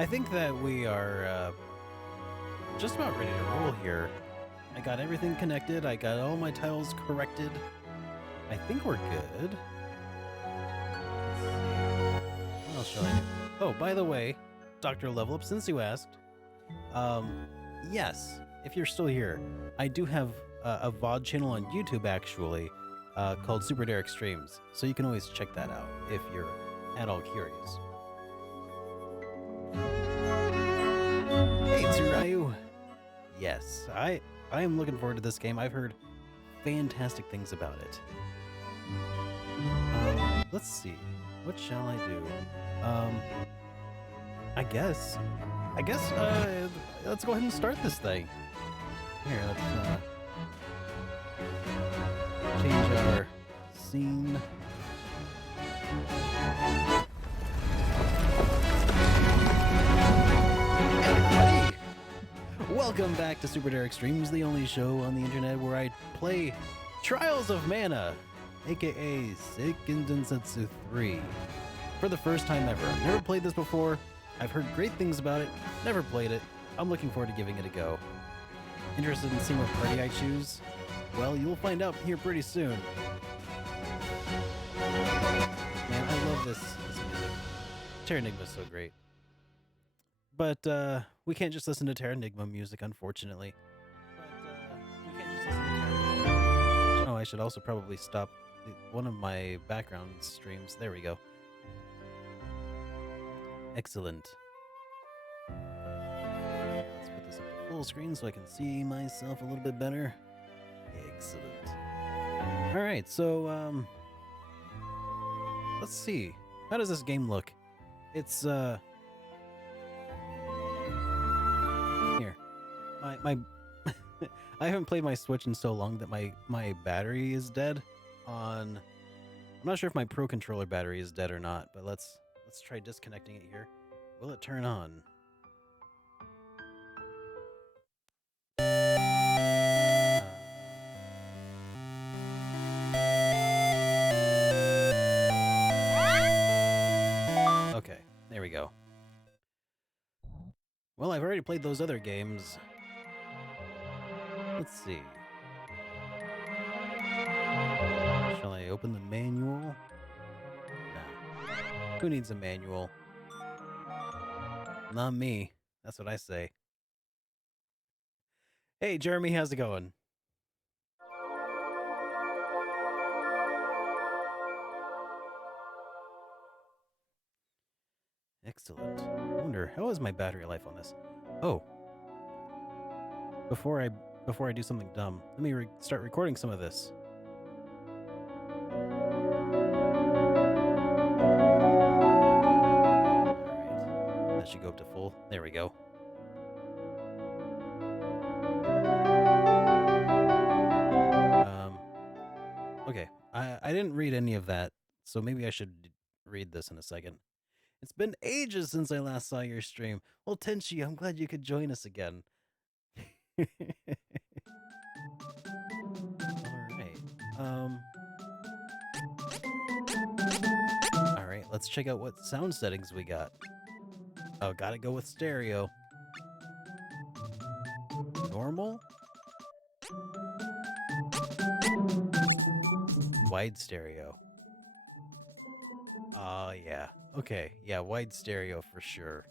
I think that we are just about ready to roll here. I got everything connected. I got all my tiles corrected. I think we're good. Let's see. What else shall I do? Oh, by the way, Dr. Level Up, since you asked, yes, if you're still here, I do have a VOD channel on YouTube, actually, called SuperDerek Streams, so you can always check that out if you're at all curious. Hey, Tsurayu! Yes, I am looking forward to this game. I've heard fantastic things about it. Let's see. What shall I do? I guess, let's go ahead and start this thing. Here, let's change our scene. Hey, everybody! Welcome back to SuperDerek Streams, the only show on the internet where I play Trials of Mana, aka Seiken Densetsu 3, for the first time ever. I've never played this before. I've heard great things about it, never played it. I'm looking forward to giving it a go. Interested in seeing what party I choose? Well, you'll find out here pretty soon. Man, I love this music. Terranigma's so great. But we can't just listen to Terranigma music, unfortunately. Oh, I should also probably stop one of my background streams. There we go. Excellent. Let's put this up to full screen so I can see myself a little bit better. Excellent. All right, so let's see. How does this game look? It's here. My I haven't played my Switch in so long that my battery is dead on. I'm not sure if my Pro Controller battery is dead or not, but let's try disconnecting it here. Will it turn on? Okay, there we go. Well, I've already played those other games. Let's see. Shall I open the manual? No. Who needs a manual? Not me. That's what I say. Hey, Jeremy, how's it going? Excellent. I wonder, how is my battery life on this? Oh. Before I do something dumb, let me start recording some of this. Alright. That should go up to full. There we go. Okay. I didn't read any of that, so maybe I should read this in a second. It's been ages since I last saw your stream. Well, Tenchi, I'm glad you could join us again. Alright, let's check out what sound settings we got. Oh, gotta go with stereo. Normal? Wide stereo. Yeah. Okay, yeah, wide stereo for sure.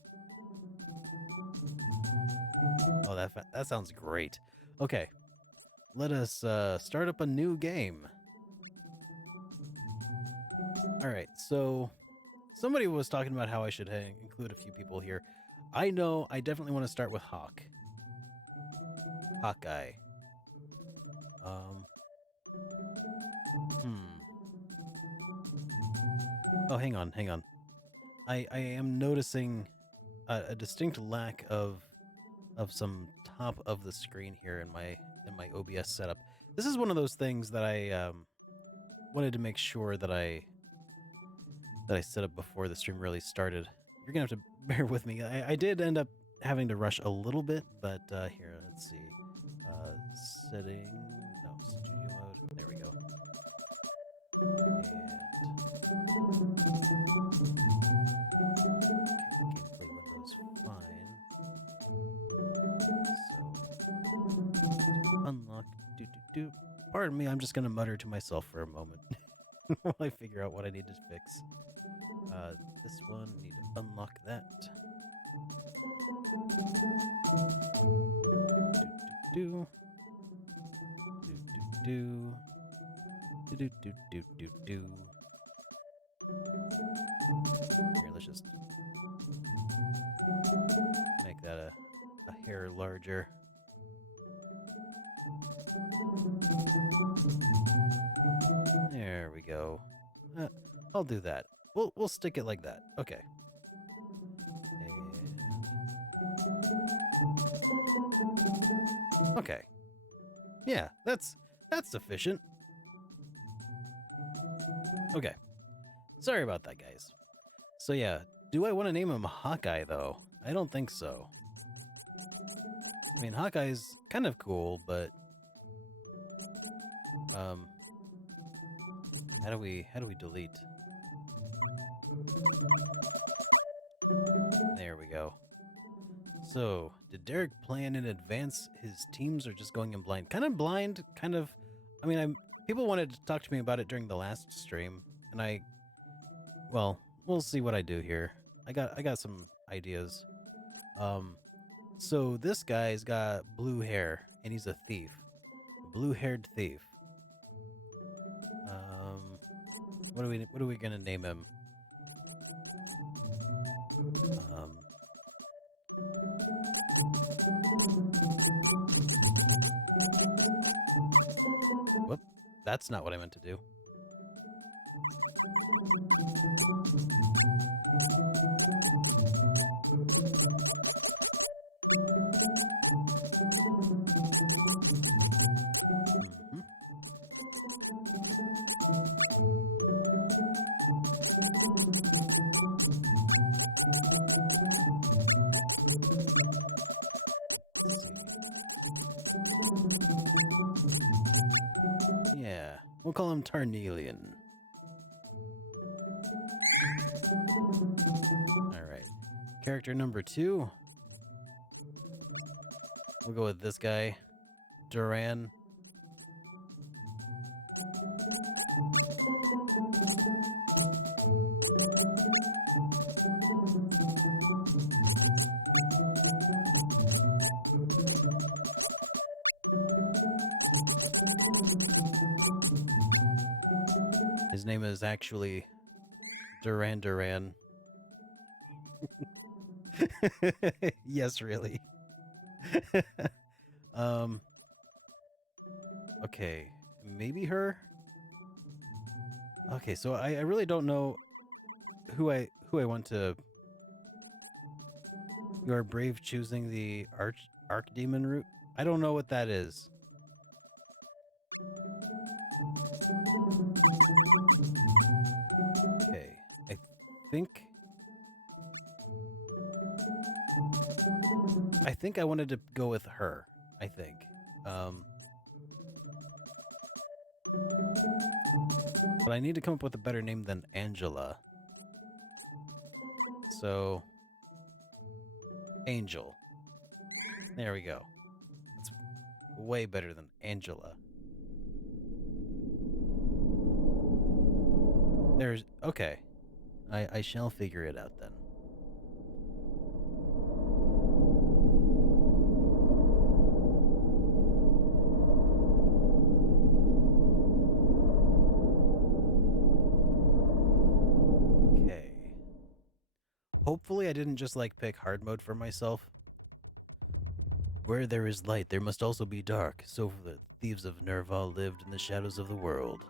Oh, that sounds great. Okay, let us start up a new game. Alright, so somebody was talking about how I should include a few people here. I know I definitely want to start with Hawkeye. Oh, hang on. I am noticing a distinct lack of some top of the screen here in my OBS setup. This is one of those things that I wanted to make sure that I set up before the stream really started. You're gonna have to bear with me. I did end up having to rush a little bit, but here, let's see. Studio mode. There we go. And gameplay windows Pardon me, I'm just gonna mutter to myself for a moment while I figure out what I need to fix. This one, need to unlock that. Do do do do do do do do. Here, let's just make that a hair larger. There we go. I'll do that. We'll stick it like that. Okay. And okay. Yeah, that's sufficient. Okay. Sorry about that, guys. So yeah, do I want to name him Hawkeye though? I don't think so. I mean, Hawkeye's kind of cool, but how do we delete? There we go. So, did Derek plan in advance? His teams are just going in blind. Kind of blind, kind of. I mean, people wanted to talk to me about it during the last stream, and well, we'll see what I do here. I got some ideas. So this guy's got blue hair, and he's a thief. Blue-haired thief. What are we gonna name him? Whoop, that's not what I meant to do. Yeah, we'll call him Tarnelian. Alright. Character number 2. We'll go with this guy, Duran. His name is actually Duran. Yes, really. Okay, maybe her? Okay, so I really don't know who I want to. You are brave choosing the Archdemon route? I don't know what that is. Okay, I think I wanted to go with her, I think. But I need to come up with a better name than Angela. So, Angel. There we go. It's way better than Angela. Okay. I shall figure it out then. Okay. Hopefully I didn't just pick hard mode for myself. Where there is light, there must also be dark. So the thieves of Nerval lived in the shadows of the world.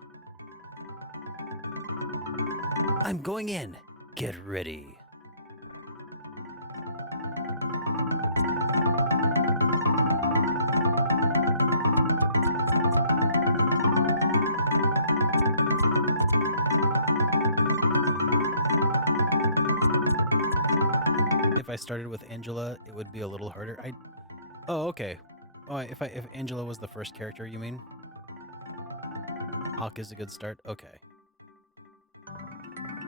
I'm going in. Get ready. If I started with Angela, it would be a little harder. Oh, okay. Oh, if Angela was the first character, you mean? Hawk is a good start? Okay.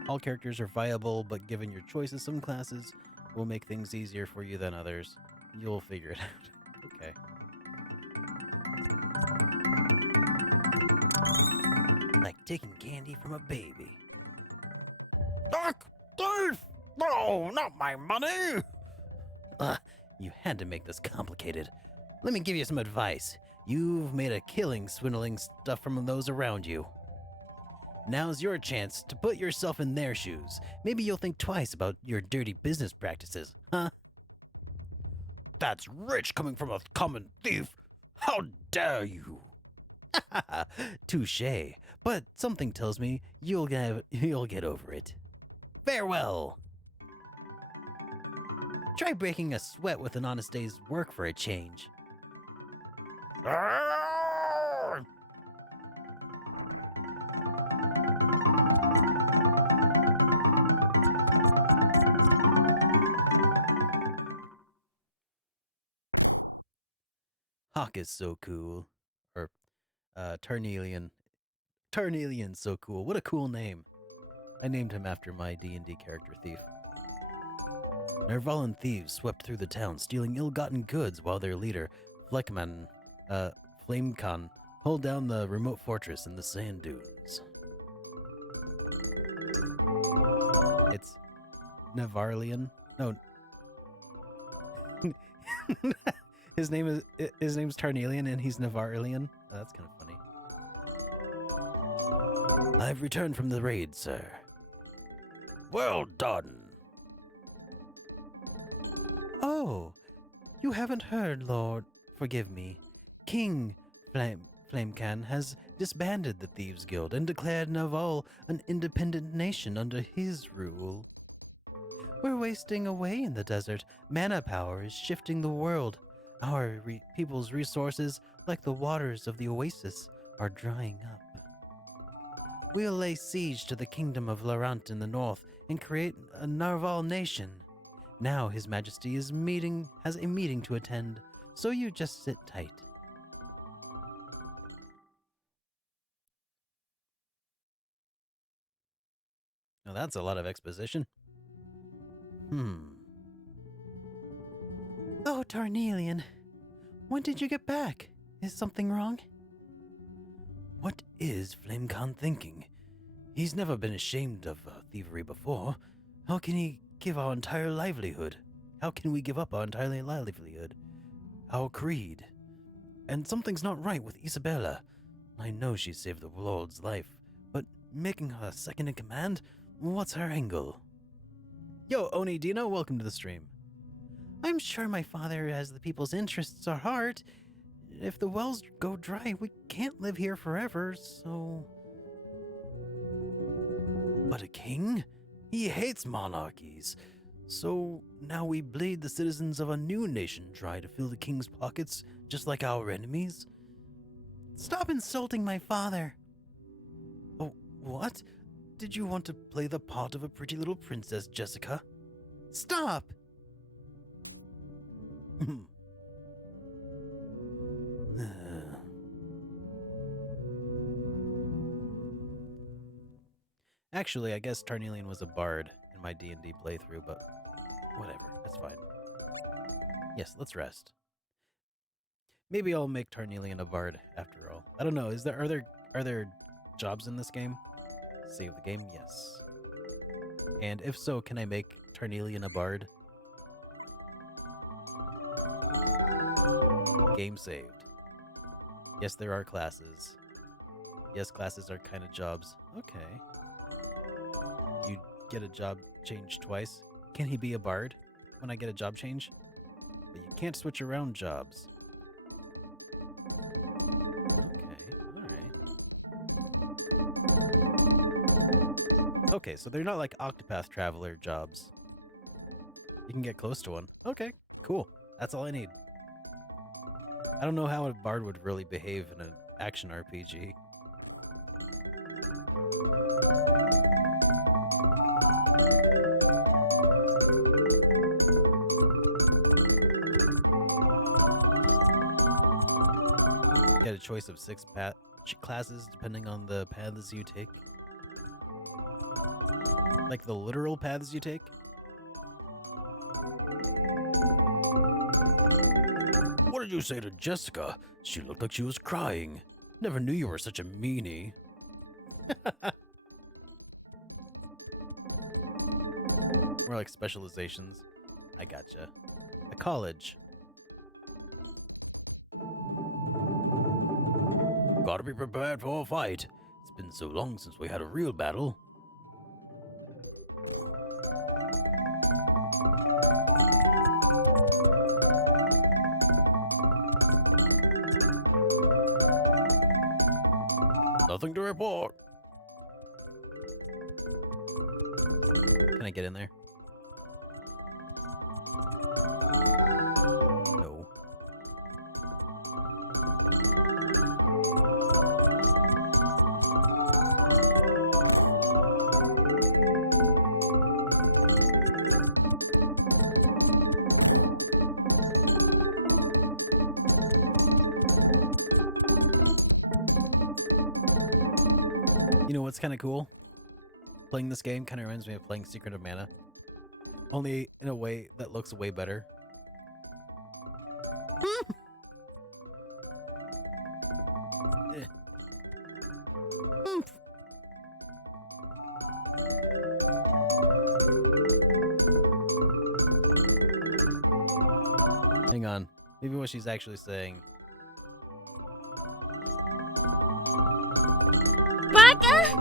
All characters are viable, but given your choices, some classes will make things easier for you than others. You'll figure it out. Okay. taking candy from a baby. Thief! No, not my money! You had to make this complicated. Let me give you some advice. You've made a killing swindling stuff from those around you. Now's your chance to put yourself in their shoes. Maybe you'll think twice about your dirty business practices, huh? That's rich coming from a common thief! How dare you! Touché. But something tells me you'll get over it. Farewell. Try breaking a sweat with an honest day's work for a change. Arrgh! Hawk is so cool. Or, Tarnelian. Tarnelian's so cool. What a cool name. I named him after my D&D character Thief. Nervalan thieves swept through the town, stealing ill-gotten goods while their leader, Fleckman, Flamekon, hold down the remote fortress in the sand dunes. It's Navarlian? No. His name's Tarnelian and he's Navarlian. Oh, that's kind of funny. I've returned from the raid, sir. Well done. Oh, you haven't heard, Lord. Forgive me. King Flamecan has disbanded the Thieves' Guild and declared Naval an independent nation under his rule. We're wasting away in the desert. Mana power is shifting the world. Our people's resources, like the waters of the oasis, are drying up. We'll lay siege to the kingdom of Larant in the north and create a Narval nation. Now His Majesty has a meeting to attend, so you just sit tight. Now that's a lot of exposition. Oh, Tarnelian. When did you get back? Is something wrong? What is Flamecon thinking? He's never been ashamed of thievery before. How can he give our entire livelihood? How can we give up our entire livelihood? Our creed? And something's not right with Isabella. I know she saved the Lord's life, but making her second in command? What's her angle? Yo, Oni Dino, welcome to the stream. I'm sure my father has the people's interests at heart. If the wells go dry, we can't live here forever, so... But a king? He hates monarchies. So now we bleed the citizens of a new nation dry to fill the king's pockets, just like our enemies? Stop insulting my father. Oh, what? Did you want to play the part of a pretty little princess, Jessica? Stop! Actually, I guess Tarnelian was a bard in my D&D playthrough, but whatever, that's fine. Yes, let's rest. Maybe I'll make Tarnelian a bard after all. I don't know. Are there jobs in this game? Save the game, yes. And if so, can I make Tarnelian a bard? Game saved. Yes, there are classes. Yes, classes are kind of jobs. Okay. You get a job change twice. Can he be a bard when I get a job change? But you can't switch around jobs. Okay, alright. Okay, so they're not like Octopath Traveler jobs. You can get close to one. Okay, cool. That's all I need. I don't know how a bard would really behave in an action RPG. Get a choice of 6 classes depending on the paths you take. Like the literal paths you take? What did you say to Jessica? She looked like she was crying. Never knew you were such a meanie. More like specializations. I gotcha. A college. Gotta be prepared for a fight. It's been so long since we had a real battle. Nothing to report. Can I get in there? No. You know what's kind of cool? Playing this game kind of reminds me of playing Secret of Mana. Only in a way that looks way better. Eh. Hang on. Maybe what she's actually saying. Baka?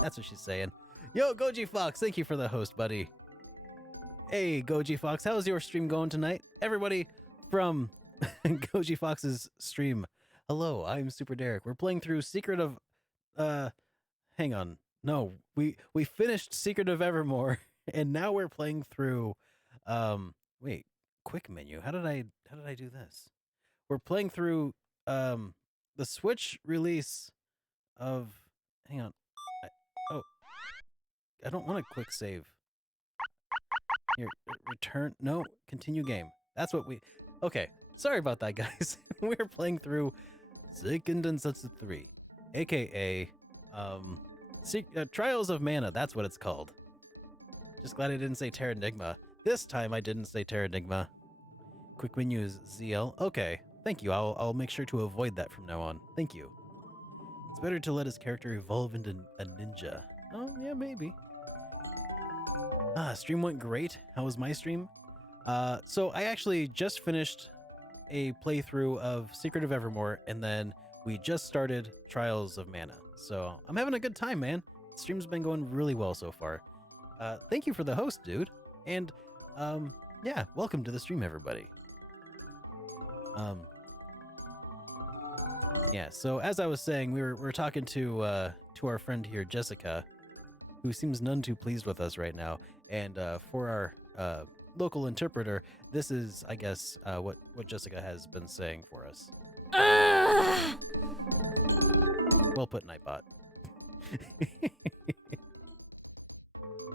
That's what she's saying. Yo, Goji Fox, thank you for the host, buddy. Hey, Goji Fox, how's your stream going tonight? Everybody from Goji Fox's stream. Hello, I'm SuperDerek. We're playing through Secret of hang on. No, we finished Secret of Evermore and now we're playing through wait, quick menu. How did I do this? We're playing through the Switch release of hang on. I don't want a quick save. Here, return. No, continue game. That's what we. Okay, sorry about that, guys. We're playing through Seiken Densetsu 3, aka Trials of Mana. That's what it's called. Just glad I didn't say Terranigma. This time I didn't say Terranigma. Quick menu is ZL. Okay, thank you. I'll make sure to avoid that from now on. Thank you. It's better to let his character evolve into a ninja. Oh yeah, maybe. Stream went great. How was my stream? So I actually just finished a playthrough of Secret of Evermore, and then we just started Trials of Mana. So I'm having a good time, man. Stream's been going really well so far. Thank you for the host, dude. And yeah, welcome to the stream, everybody. Yeah, so as I was saying, we're talking to our friend here, Jessica, who seems none too pleased with us right now. And for our local interpreter, this is, I guess, what Jessica has been saying for us. Well put, Nightbot.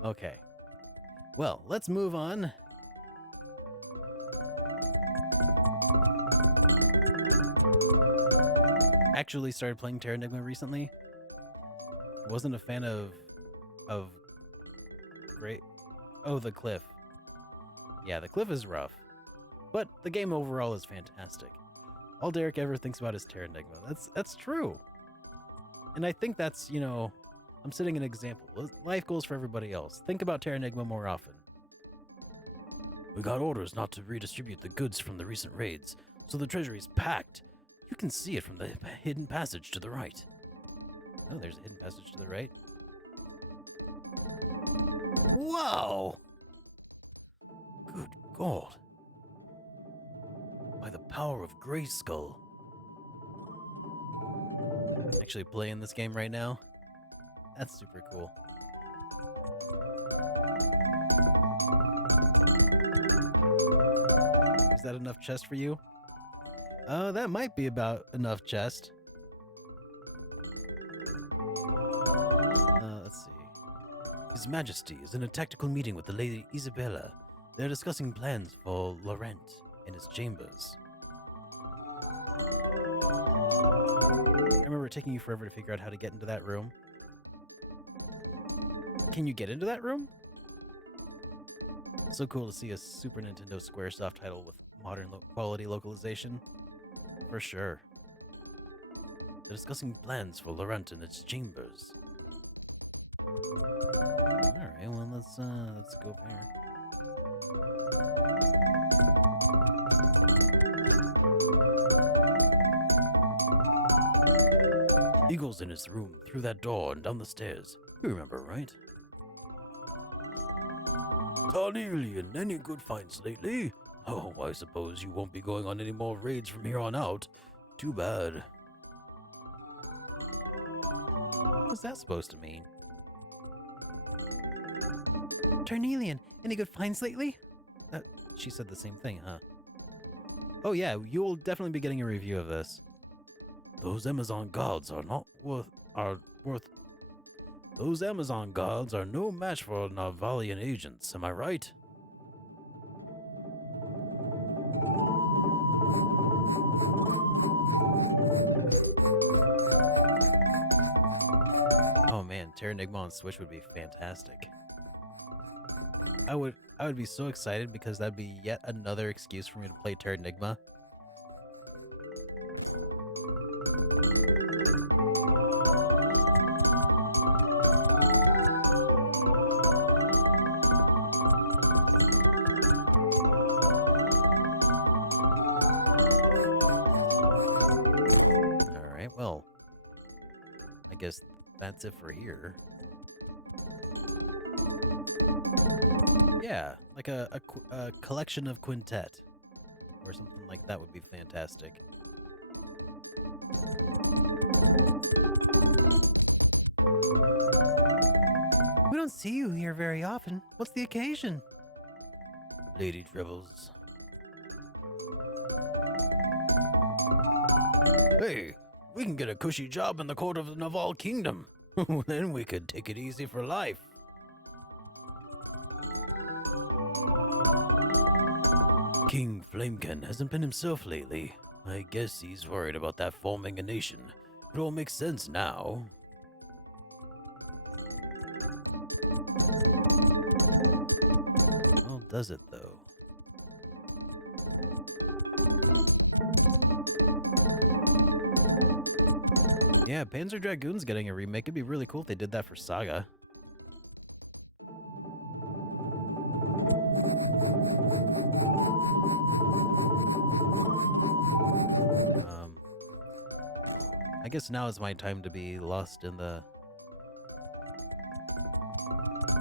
Okay. Well, let's move on. Actually started playing Terranigma recently. Wasn't a fan of great. Oh, the cliff. Yeah, the cliff is rough, but the game overall is fantastic. All Derek ever thinks about is Terranigma. That's true, and I think that's, you know, I'm setting an example. Life goes for everybody else. Think about Terranigma more often. We got orders not to redistribute the goods from the recent raids, so the treasury's packed. You can see it from the hidden passage to the right. Oh, there's a hidden passage to the right. Wow! Good God. By the power of Grayskull. Actually playing this game right now. That's super cool. Is that enough chest for you? That might be about enough chest. Let's see. His Majesty is in a tactical meeting with the Lady Isabella. They're discussing plans for Laurent in his chambers. I remember taking you forever to figure out how to get into that room. Can you get into that room? So cool to see a Super Nintendo Squaresoft title with modern quality localization. For sure. They're discussing plans for Laurent and its chambers. Alright, well let's go over here. Eagle's in his room, through that door and down the stairs. You remember, right? Tarnelian, any good finds lately? Oh, I suppose you won't be going on any more raids from here on out. Too bad. What's that supposed to mean? Tarnelian, any good finds lately? She said the same thing, huh? Oh yeah, you'll definitely be getting a review of this. Those Amazon guards are Those Amazon guards are no match for Narvalian agents, am I right? Oh man, Terranigma on Switch would be fantastic. I would be so excited because that'd be yet another excuse for me to play Terranigma. Alright, well, I guess that's it for here. Yeah, like a collection of quintet or something like that would be fantastic. We don't see you here very often. What's the occasion? Lady Trebles. Hey, we can get a cushy job in the court of the Naval Kingdom. Then we could take it easy for life. King Flamekin hasn't been himself lately. I guess he's worried about that forming a nation. It all makes sense now. Well, does it though? Yeah, Panzer Dragoon's getting a remake. It'd be really cool if they did that for Saga. I guess now is my time to be lost in the...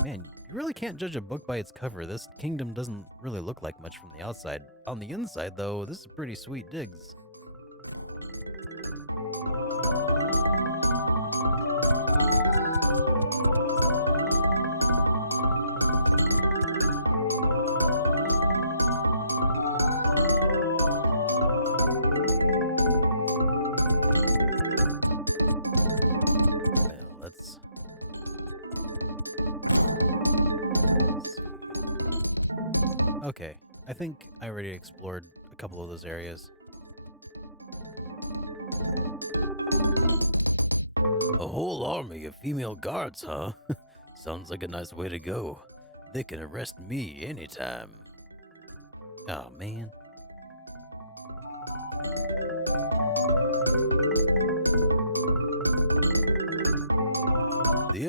Man, you really can't judge a book by its cover. This kingdom doesn't really look like much from the outside. On the inside, though, this is pretty sweet digs. Let's see. Okay, I think I already explored a couple of those areas. A whole army of female guards, huh? Sounds like a nice way to go. They can arrest me anytime. Oh, man. The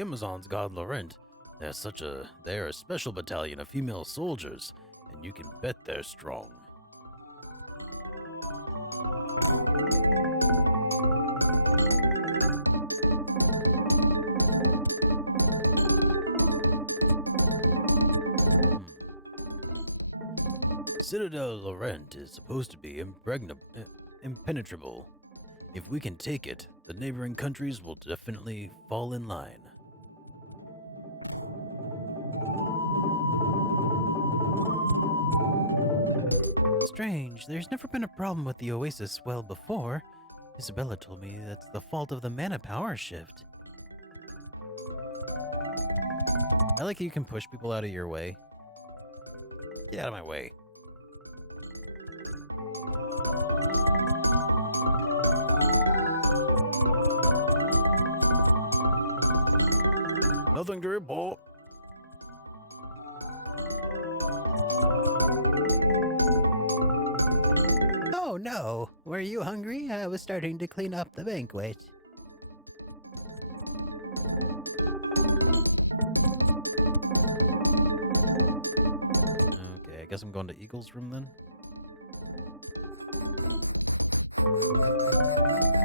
Amazons guard Laurent. They're a special battalion of female soldiers, and you can bet they're strong. Citadel Laurent is supposed to be impenetrable. If we can take it, the neighboring countries will definitely fall in line. Strange, there's never been a problem with the Oasis well before. Isabella told me that's the fault of the mana power shift. I like how you can push people out of your way. Get out of my way. Nothing to report. Oh no, were you hungry? I was starting to clean up the banquet. Okay, I guess I'm going to Eagle's room then.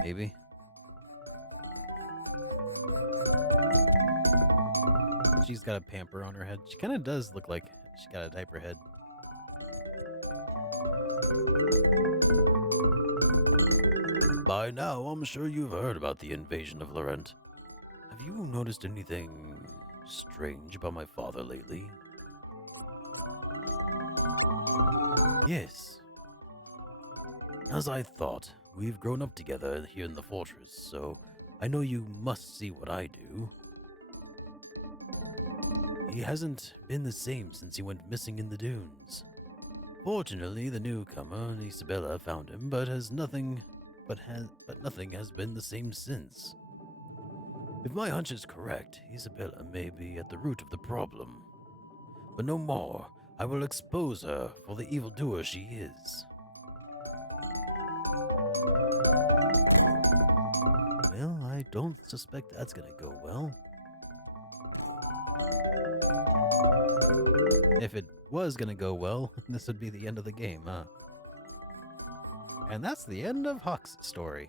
Maybe. She's got a pamper on her head. She kind of does look like she got a diaper head. By now, I'm sure you've heard about the invasion of Laurent. Have you noticed anything strange about my father lately? Yes. As I thought, we've grown up together here in the fortress, so I know you must see what I do. He hasn't been the same since he went missing in the dunes. Fortunately, the newcomer, Isabella, found him, but nothing has been the same since. If my hunch is correct, Isabella may be at the root of the problem. But no more. I will expose her for the evildoer she is. Well, I don't suspect that's gonna go well. If it was gonna go well, this would be the end of the game, huh? And that's the end of Hawk's story.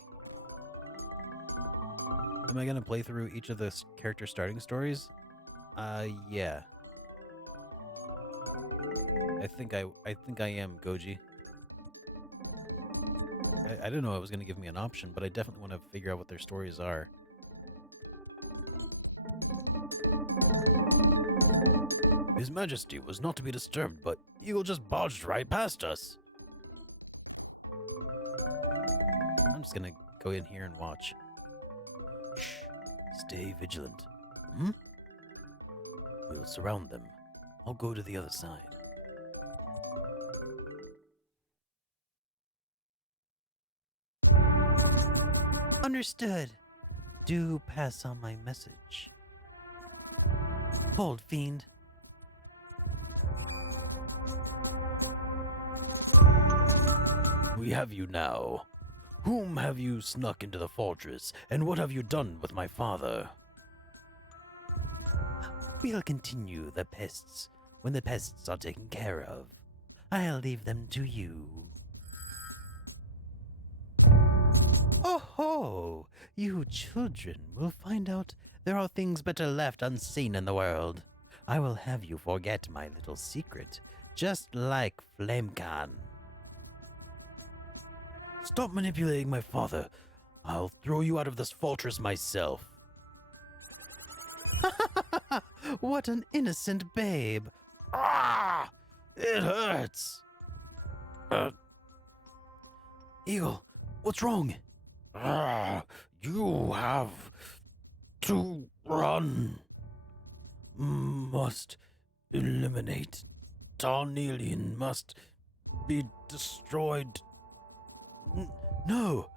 Am I gonna play through each of the character starting stories? Yeah. I think I am, Goji. I didn't know it was gonna give me an option, but I definitely want to figure out what their stories are. His Majesty was not to be disturbed, but Eagle just barged right past us. I'm just gonna go in here and watch. Shh. Stay vigilant. Hmm? We'll surround them. I'll go to the other side. Understood. Do pass on my message. Hold, fiend. We have you now. Whom have you snuck into the fortress, and what have you done with my father? We'll continue the pests when the pests are taken care of. I'll leave them to you. Oh ho! You children will find out there are things better left unseen in the world. I will have you forget my little secret, just like Flamecan. Stop manipulating my father. I'll throw you out of this fortress myself. What an innocent babe! Ah! It hurts! Eagle, what's wrong? You have to run. Must eliminate. Tarnelian must be destroyed. No,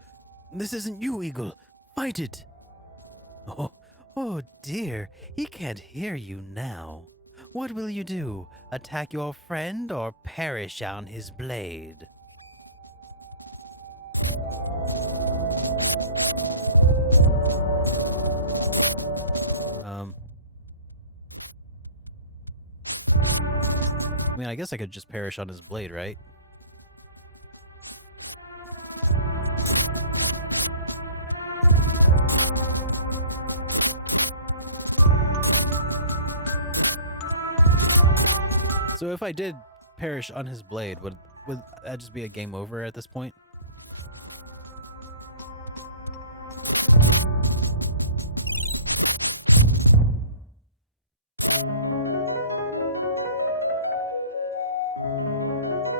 this isn't you, Eagle. Fight it. Oh dear, he can't hear you now. What will you do? Attack your friend or perish on his blade? I mean, I guess I could just perish on his blade, right? So if I did perish on his blade, would that just be a game over at this point?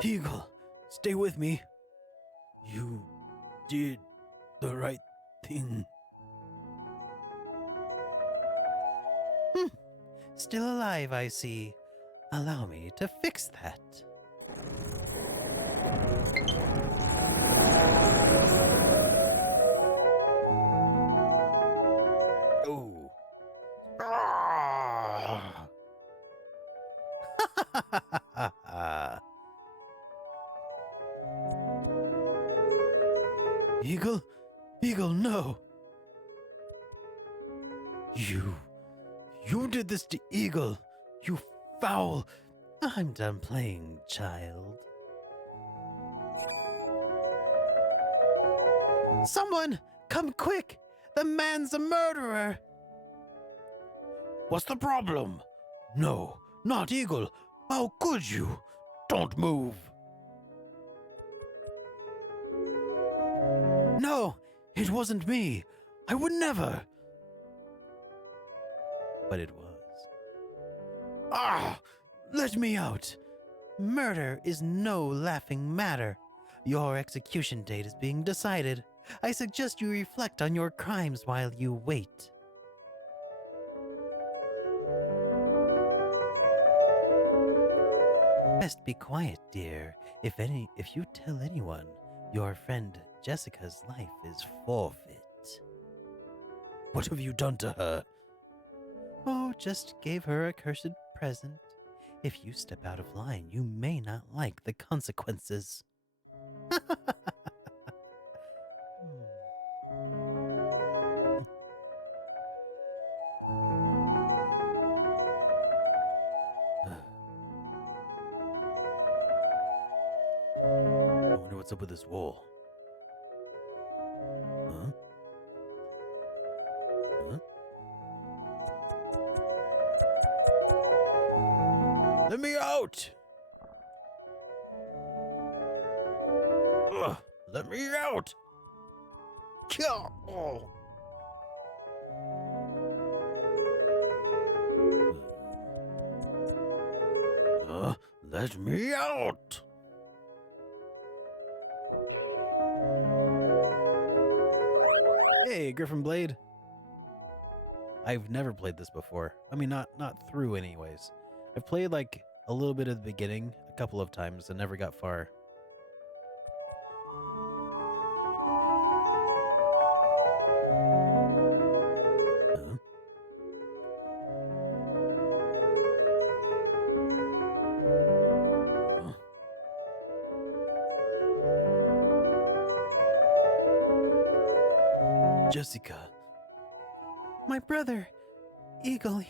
Eagle, stay with me. You did the right thing. Still alive, I see. Allow me to fix that. Oh. Ah. Eagle? Eagle, no! You did this to Eagle! You foul! I'm done playing, child. Someone! Come quick! The man's a murderer! What's the problem? No, not Eagle! How could you? Don't move! No, it wasn't me. I would never. But it was. Ah! Let me out. Murder is no laughing matter. Your execution date is being decided. I suggest you reflect on your crimes while you wait. Best be quiet, dear. If you tell anyone, your friend Jessica's life is forfeit. What have you done to her? Oh, just gave her a cursed present. If you step out of line, you may not like the consequences. I wonder what's up with this wall. Huh? Huh? Let me out! Ugh, let me out! Oh. Let me out! Hey, Griffin Blade. I've never played this before. I mean, not through anyways. I've played like a little bit at the beginning a couple of times and never got far. Huh? Huh? Jessica. My brother, Eagle,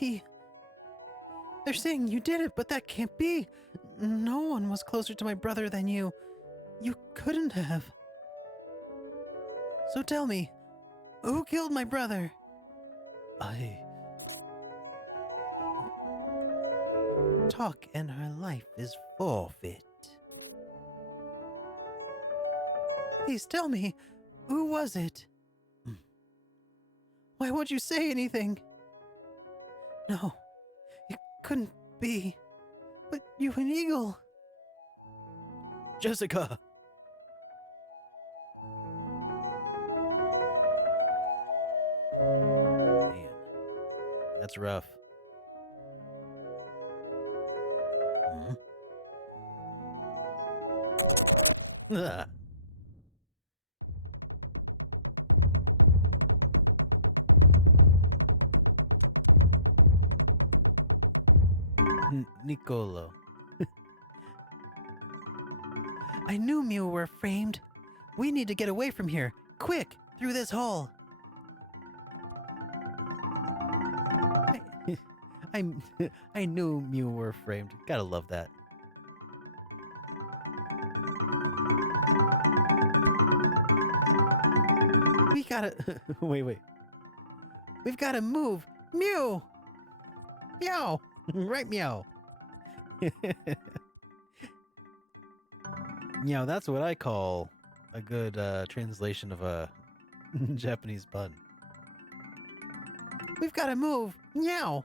They're saying you did it, but that can't be. No one was closer to my brother than you. You couldn't have. So tell me, who killed my brother? Talk and her life is forfeit. Please tell me, who was it? Why won't you say anything? No, it couldn't be. But you and Eagle. Jessica! Man, that's rough. Ah. Nicolo. I knew Mew were framed. We need to get away from here. Quick, through this hole. I knew Mew were framed. Gotta love that. We gotta... wait. We've gotta move. Mew! Meow! Right, meow. Yeah, that's what I call a good translation of a Japanese pun. We've gotta move. Meow!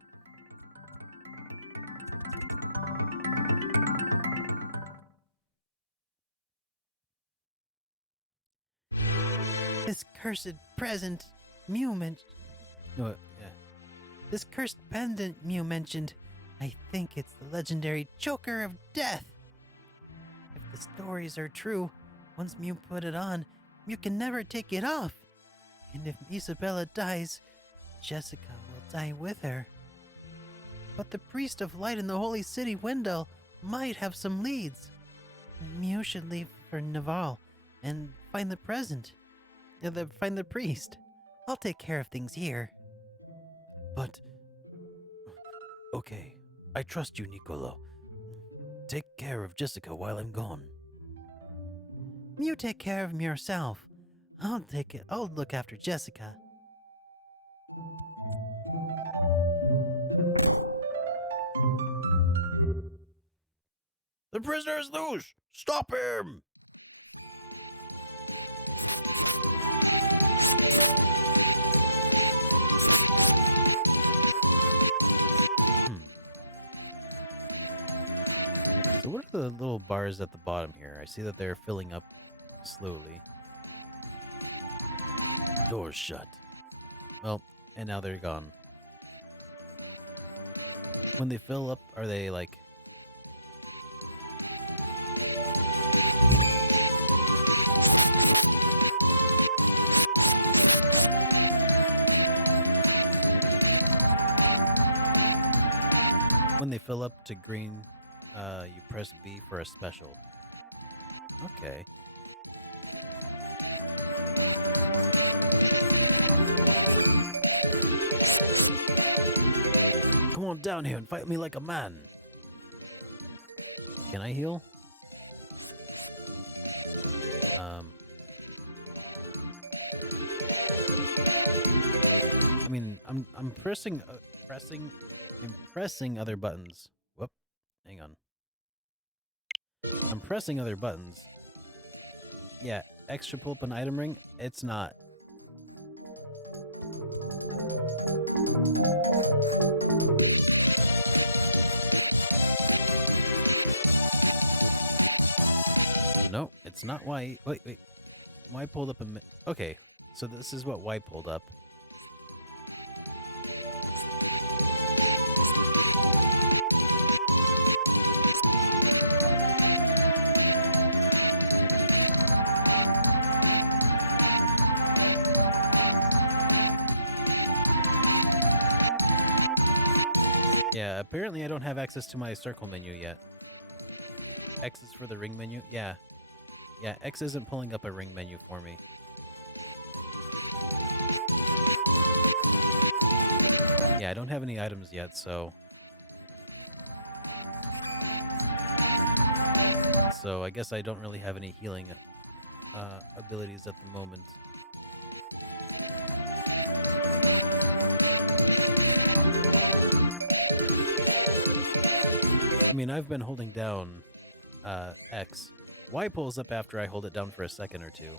This cursed present Mew mentioned. No, yeah. This cursed pendant Mew mentioned. I think it's the legendary Choker of Death. If the stories are true, once Mew put it on, Mew can never take it off. And if Isabella dies, Jessica will die with her. But the Priest of Light in the Holy City, Wendell, might have some leads. Mew should leave for Naval and find the present. Find the priest. I'll take care of things here. But... Okay, I trust you, Nicolo. Take care of Jessica while I'm gone. You take care of yourself. I'll look after Jessica. The prisoner is loose! Stop him! So what are the little bars at the bottom here? I see that they're filling up slowly. Door's shut. Well, and now they're gone. When they fill up, are they like... When they fill up to green, you press B for a special. Okay. Come on down here and fight me like a man. Can I heal? I mean, I'm pressing other buttons. Whoop. Hang on. I'm pressing other buttons. Yeah, extra pull up an item ring. It's not. No, it's not Y. Wait. Y pulled up a... Okay, so this is what Y pulled up. Yeah, apparently I don't have access to my circle menu yet. X is for the ring menu? Yeah. Yeah, X isn't pulling up a ring menu for me. Yeah, I don't have any items yet, so... So I guess I don't really have any healing abilities at the moment. I mean, I've been holding down X. Y pulls up after I hold it down for a second or two.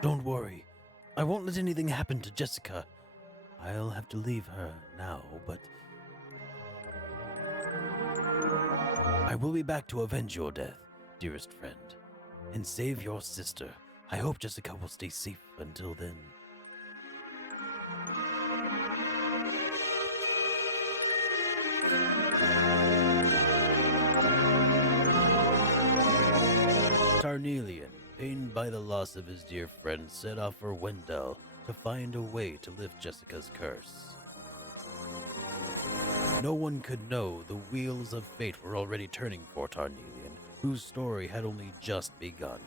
Don't worry. I won't let anything happen to Jessica. I'll have to leave her now, but... I will be back to avenge your death, dearest friend, and save your sister. I hope Jessica will stay safe until then. Tarnelian, pained by the loss of his dear friend, set off for Wendell to find a way to lift Jessica's curse. No one could know the wheels of fate were already turning for Tarnelian, whose story had only just begun.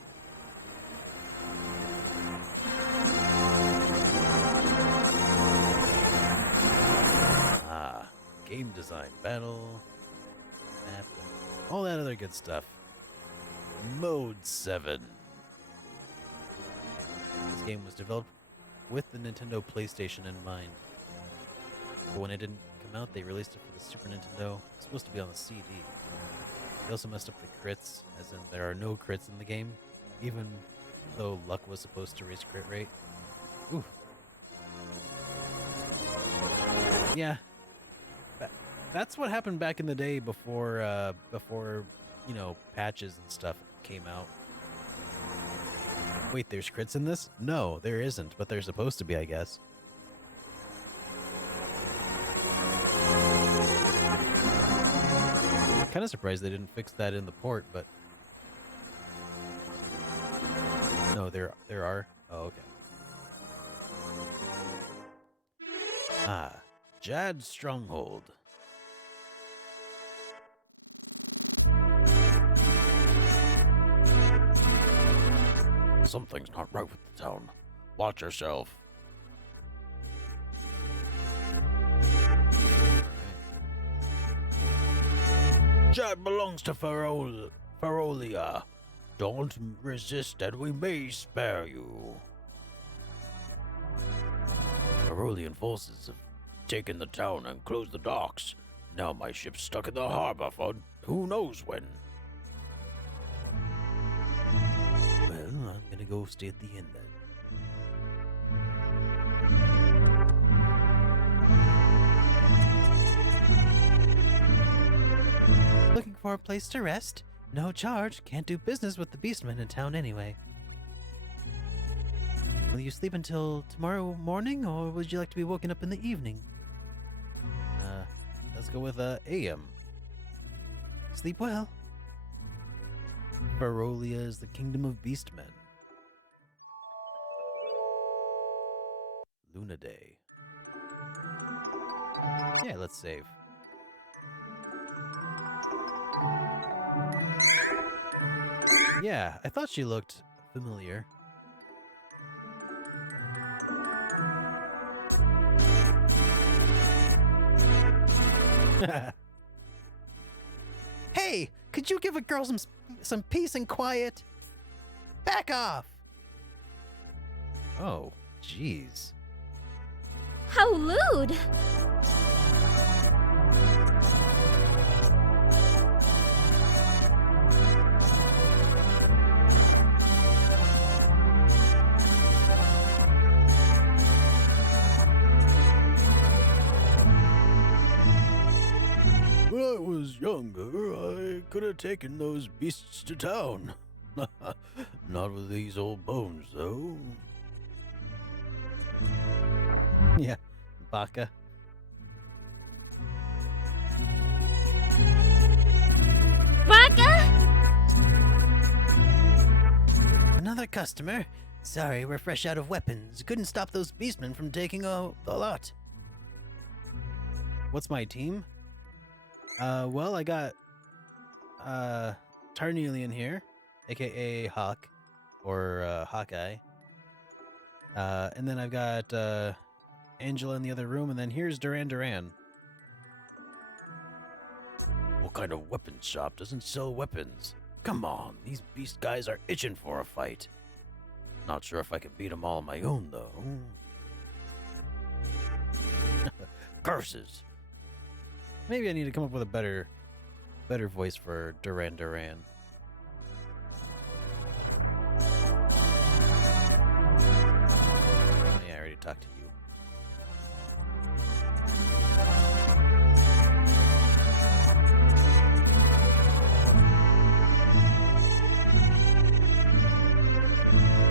Game design, battle, map, all that other good stuff. Mode 7. This game was developed with the Nintendo PlayStation in mind. But when it didn't come out, they released it for the Super Nintendo. It's supposed to be on the CD. They also messed up the crits, as in there are no crits in the game. Even though luck was supposed to raise crit rate. Ooh. Yeah. That's what happened back in the day before, you know, patches and stuff came out. Wait, there's crits in this? No, there isn't, but there's supposed to be, I guess. Kind of surprised they didn't fix that in the port, but no, there are. Oh, okay. Ah, Jad Stronghold. Something's not right with the town. Watch yourself. Jad belongs to Ferolia. Don't resist and we may spare you. Ferolian forces have taken the town and closed the docks. Now my ship's stuck in the harbor for who knows when. Well, I'm gonna go stay at the inn then. Looking for a place to rest? No charge. Can't do business with the beastmen in town anyway. Will you sleep until tomorrow morning, or would you like to be woken up in the evening? Let's go with AM. Sleep well. Ferolia is the kingdom of beastmen. Luna Day. Yeah, let's save. Yeah, I thought she looked familiar. Hey, could you give a girl some peace and quiet? Back off! Oh, jeez. How lewd! When I was younger, I could have taken those beasts to town. Not with these old bones, though. Yeah, Baka. Baka? Another customer? Sorry, we're fresh out of weapons. Couldn't stop those beastmen from taking the lot. What's my team? Well, I got Tarnelian here, aka Hawk, or Hawkeye. And then I've got Angela in the other room, and then here's Duran. What kind of weapons shop doesn't sell weapons? Come on, these beast guys are itching for a fight. Not sure if I can beat them all on my own, though. Curses! Maybe I need to come up with a better voice for Duran. Yeah, I already talked to you.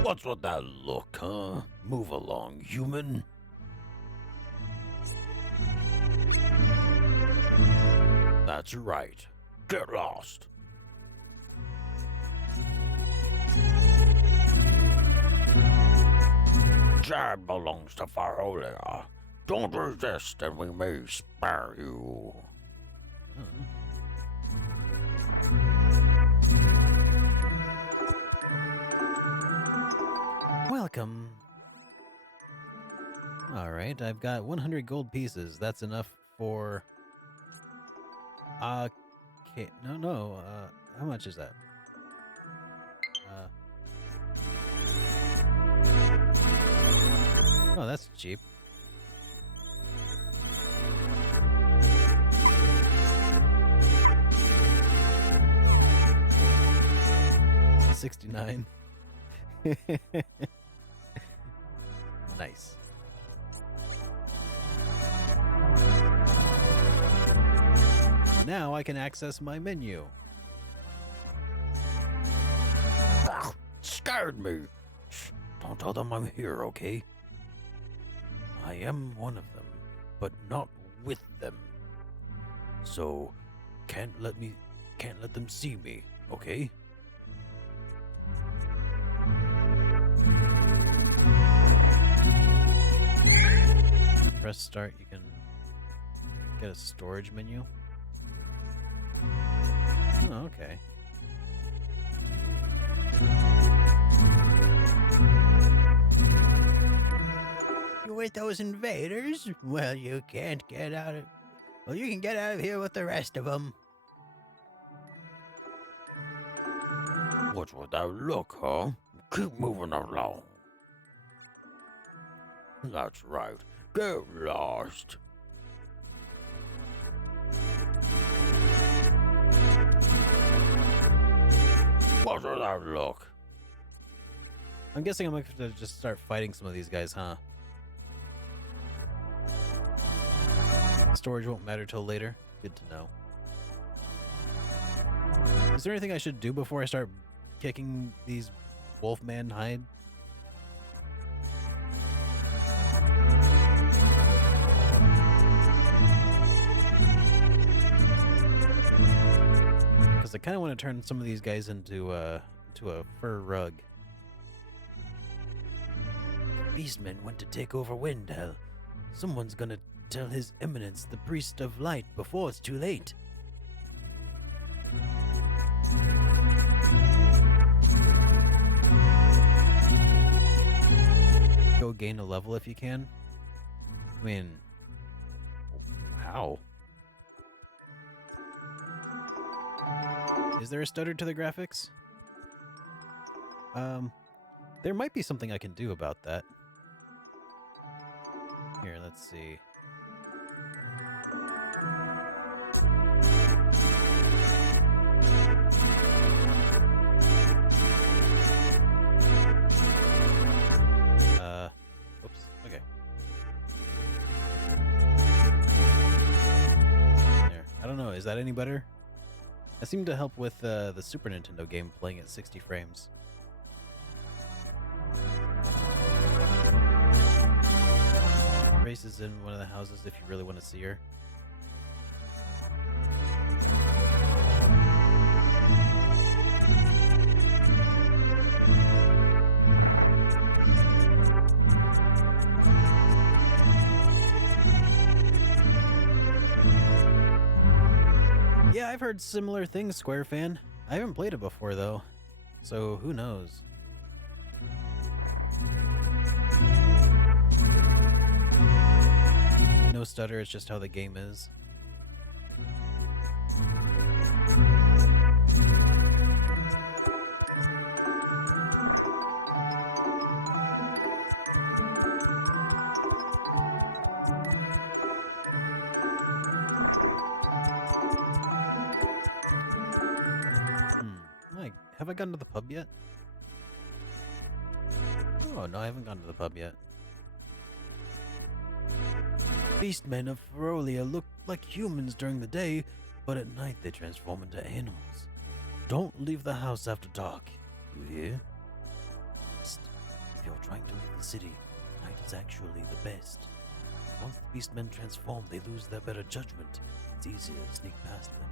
What's with that look, huh? Move along, human. That's right. Get lost. Jad belongs to Ferolia. Don't resist and we may spare you. Welcome. All right, I've got 100 gold pieces. That's enough for. Okay, no. How much is that? Oh, that's cheap. $69. Nice. Now I can access my menu. Ah, scared me. Shh, don't tell them I'm here, okay? I am one of them, but not with them. So, can't let them see me, okay? Press start, you can get a storage menu. Oh, okay. You with those invaders? Well, you can't get out of... Well, you can get out of here with the rest of them. What's with that look, huh? Keep moving along. That's right. Get lost. What's with that look? I'm guessing I'm going to have to just start fighting some of these guys, huh? Storage won't matter till later. Good to know. Is there anything I should do before I start kicking these wolfman hide? Because I kind of want to turn some of these guys into a fur rug. Beastmen went to take over Windhell. Someone's gonna tell His Eminence, the Priest of Light, before it's too late. Go gain a level if you can. I mean, how? Is there a stutter to the graphics? There might be something I can do about that. Here, let's see. Oops, okay. There. I don't know, is that any better? That seemed to help with the Super Nintendo game playing at 60 frames. Grace is in one of the houses if you really want to see her. Yeah, I've heard similar things, Square fan. I haven't played it before, though. So, who knows? No stutter, it's just how the game is. Have I gone to the pub yet? Oh, no, I haven't gone to the pub yet. Beastmen of Ferolia look like humans during the day, but at night they transform into animals. Don't leave the house after dark, you hear? Psst. If you're trying to leave the city, night is actually the best. Once the Beastmen transform, they lose their better judgment. It's easier to sneak past them.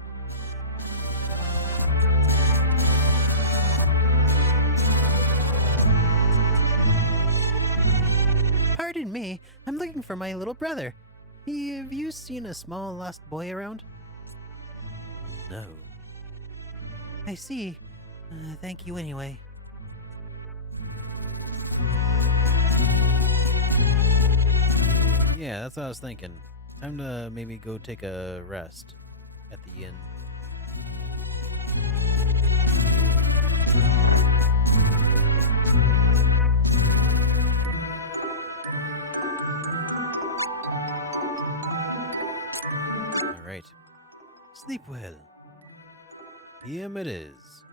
Pardon me, I'm looking for my little brother. Have you seen a small lost boy around? No. I see. Thank you anyway. Yeah, that's what I was thinking. Time to maybe go take a rest at the inn. Alright. Sleep well. PM it is.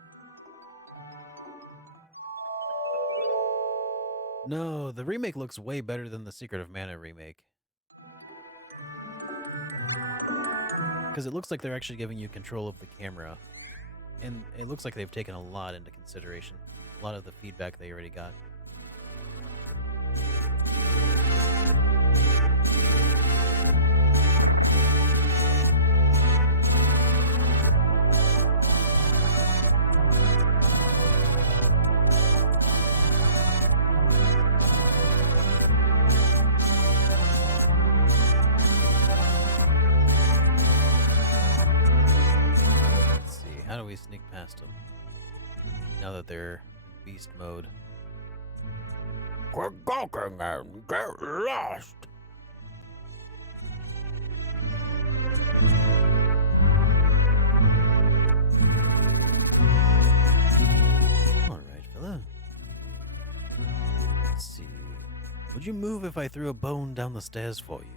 No, the remake looks way better than the Secret of Mana remake. Because it looks like they're actually giving you control of the camera. And it looks like they've taken a lot into consideration. A lot of the feedback they already got. How do we sneak past them? Now that they're in beast mode. Quit gawking and get lost! Alright, fella. Let's see. Would you move if I threw a bone down the stairs for you?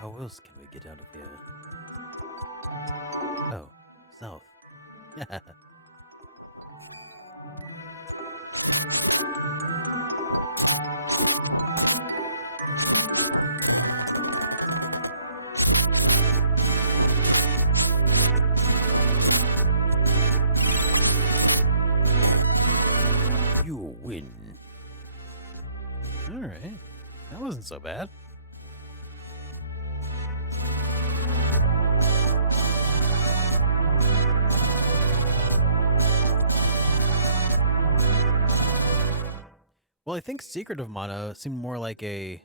How else can we get out of here? Oh, south. You win. Alright. That wasn't so bad. Well, I think Secret of Mana seemed more like a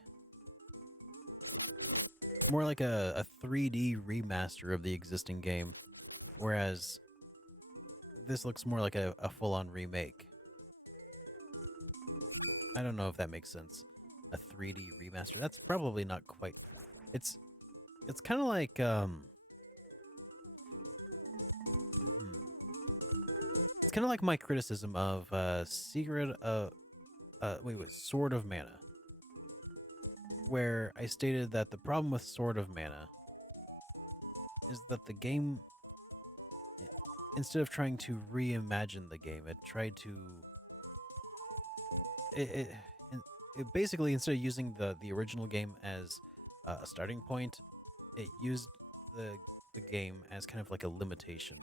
3D remaster of the existing game, whereas this looks more like a full-on remake. I don't know if that makes sense. A 3D remaster. That's probably not quite. It's kind of like it's kind of like my criticism of Sword of Mana, where I stated that the problem with Sword of Mana is that the game, instead of trying to reimagine the game, it tried to it basically, instead of using the original game as a starting point, it used the game as kind of like a limitation.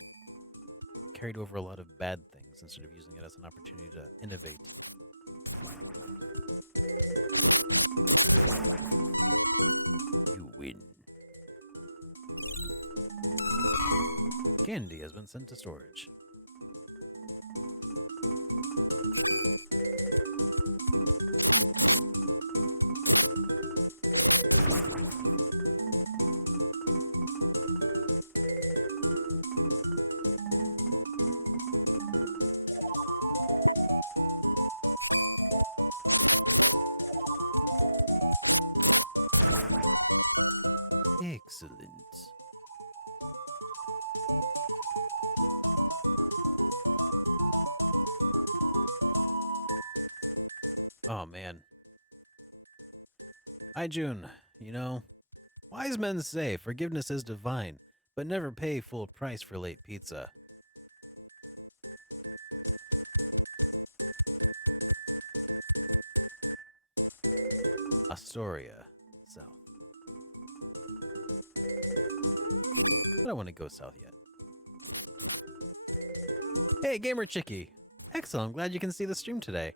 Carried over a lot of bad things instead of using it as an opportunity to innovate. You win. Candy has been sent to storage. Excellent. Oh, man. Hi, June. You know, wise men say forgiveness is divine, but never pay full price for late pizza. Astoria, south. I don't want to go south yet. Hey, Gamer Chicky. Excellent. I'm glad you can see the stream today.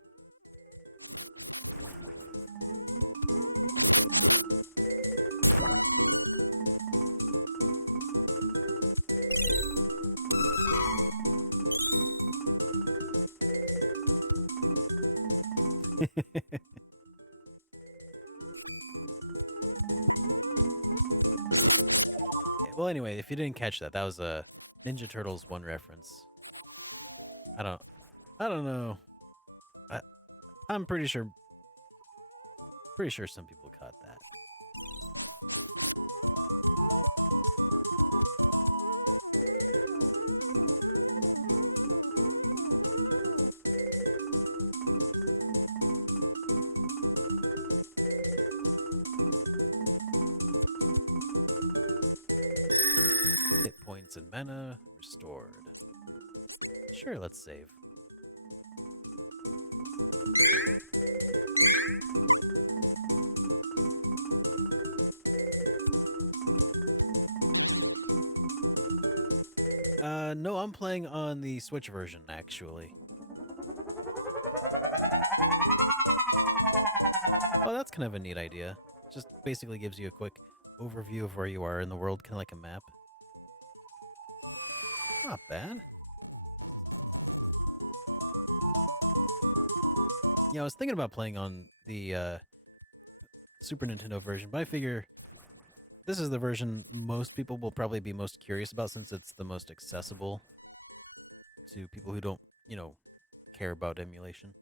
Well, anyway, if you didn't catch that, that was a Ninja Turtles 1 reference. I don't know. I'm pretty sure some people caught that. Hit points. points and mana restored. Sure, let's save. No, I'm playing on the Switch version, actually. Oh, that's kind of a neat idea. Just basically gives you a quick overview of where you are in the world, kind of like a map. Not bad. Yeah, I was thinking about playing on the Super Nintendo version, but I figure this is the version most people will probably be most curious about since it's the most accessible to people who don't, care about emulation.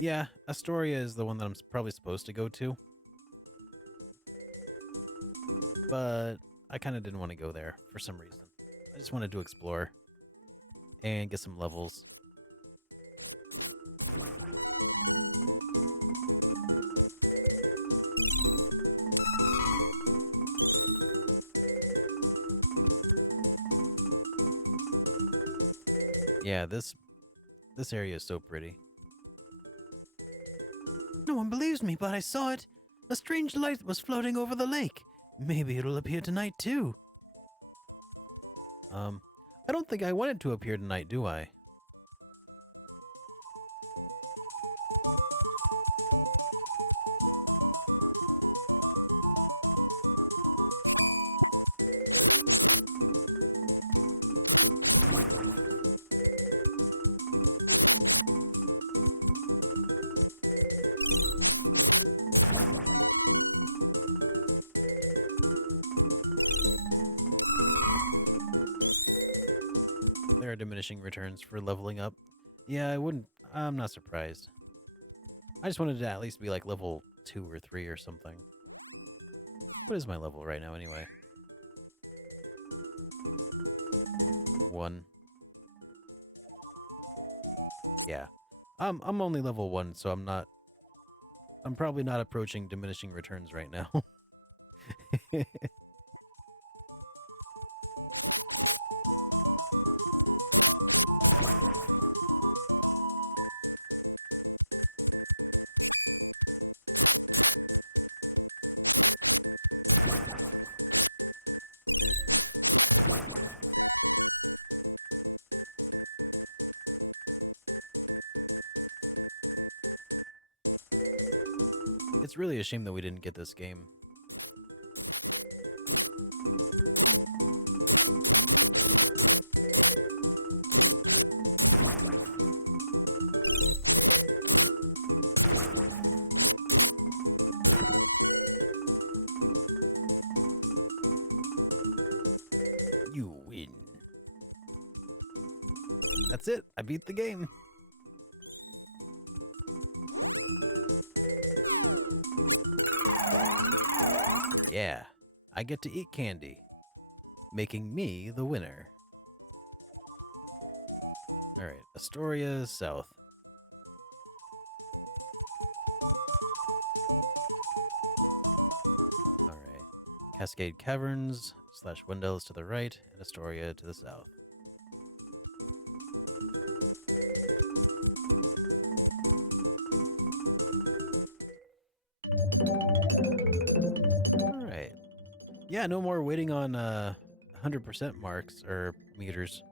Yeah, Astoria is the one that I'm probably supposed to go to. But I kind of didn't want to go there for some reason. I just wanted to explore and get some levels. Yeah, this area is so pretty. No one believes me, but I saw it. A strange light was floating over the lake. Maybe it'll appear tonight, too. I don't think I want it to appear tonight, do I? There are diminishing returns for leveling up. Yeah, I'm not surprised. I just wanted to at least be like level 2 or 3 or something. What is my level right now anyway? 1. Yeah. I'm only level 1, so I'm probably not approaching diminishing returns right now. It's really a shame that we didn't get this game. You win. That's it. I beat the game. Yeah, I get to eat candy, making me the winner. Alright, Astoria South. Alright, Cascade Caverns / Wendell's to the right, and Astoria to the south. Alright. Yeah, no more waiting on 100% marks or meters.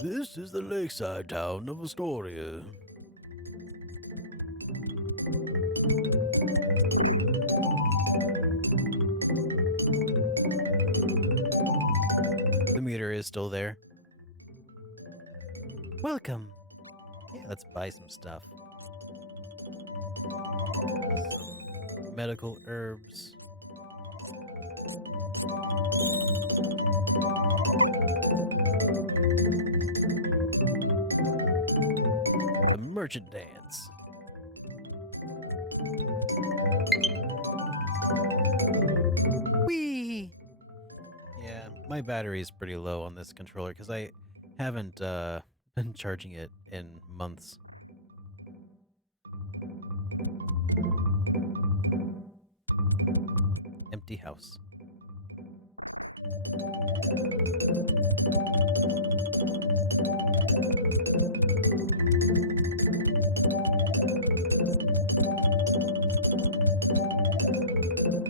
This is the lakeside town of Astoria. The meter is still there. Welcome. Yeah, let's buy some stuff. Some medical herbs. The merchant dance. Whee! Yeah, my battery is pretty low on this controller because I haven't been charging it in months. empty house.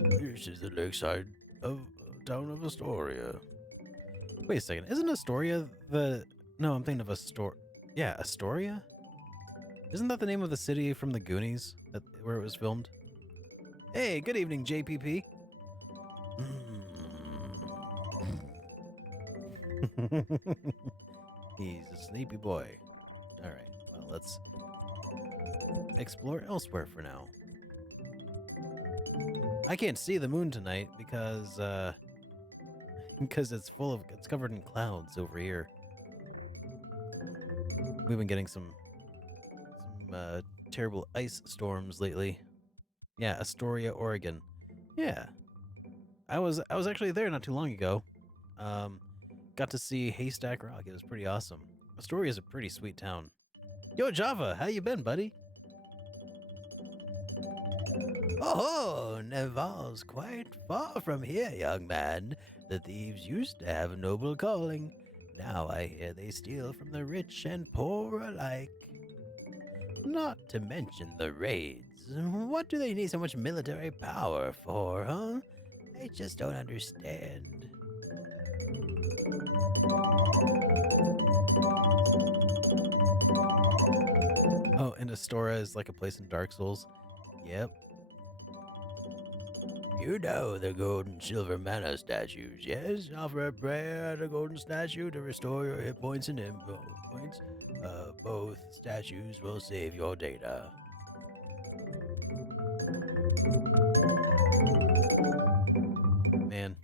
This is the lakeside of town of Astoria. Wait a second. Isn't Astoria the... No, I'm thinking of Astoria. Yeah, Astoria? Isn't that the name of the city from the Goonies, where it was filmed? Hey, good evening, JPP. He's a sleepy boy. All right, well, let's explore elsewhere for now. I can't see the moon tonight because it's covered in clouds over here. We've been getting some terrible ice storms lately. Yeah, Astoria, Oregon. Yeah, I was actually there not too long ago. Got to see Haystack Rock. It was pretty awesome. Astoria is a pretty sweet town. Yo, Java, how you been, buddy? Oh, Navarre's quite far from here, young man. The thieves used to have a noble calling. Now I hear they steal from the rich and poor alike. Not to mention the raids. What do they need so much military power for, huh? I just don't understand. Oh, and Astoria is like a place in Dark Souls. Yep. You know the gold and silver mana statues, yes? Offer a prayer at a golden statue to restore your hit points and info points. Both statues will save your data. Man.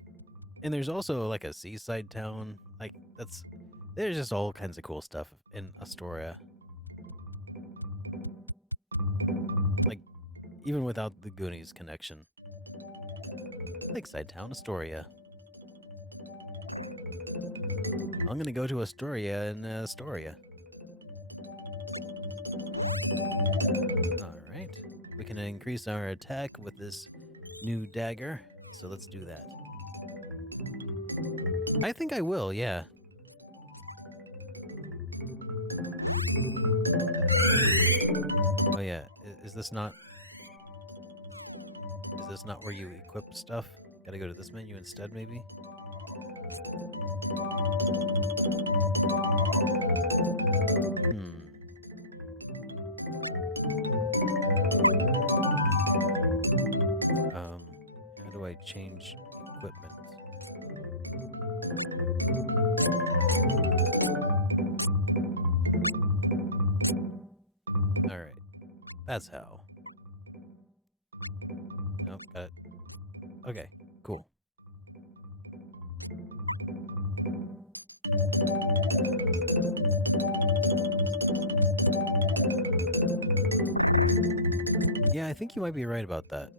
And there's also like a seaside town. There's just all kinds of cool stuff in Astoria. Like, even without the Goonies connection. Lakeside town, Astoria. I'm gonna go to Astoria in Astoria. Alright. We can increase our attack with this new dagger. So let's do that. I think I will, yeah. Oh yeah, is this not where you equip stuff? Gotta go to this menu instead, maybe? How do I change equipment? Alright. That's how. Nope, got it. Okay, cool. Yeah, I think you might be right about that.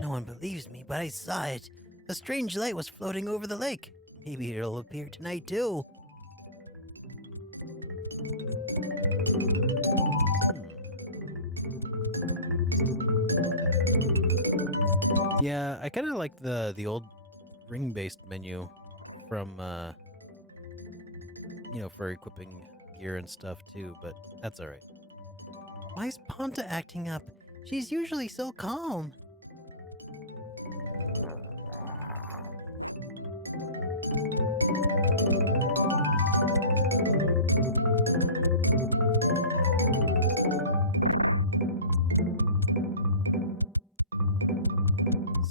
No one believes me, but I saw it. A strange light was floating over the lake. Maybe it'll appear tonight, too. Yeah, I kind of like the old ring-based menu from, for equipping gear and stuff too, but that's alright. Why's Ponta acting up? She's usually so calm.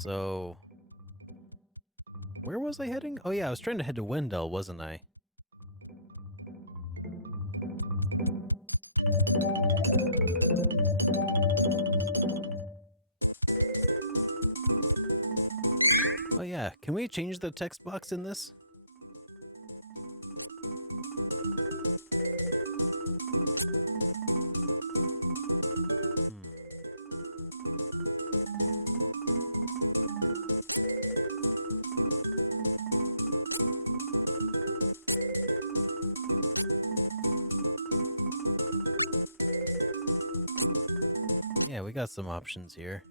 So, where was I heading? Oh yeah, I was trying to head to Wendell, wasn't I? Oh yeah, can we change the text box in this? Yeah, we got some options here.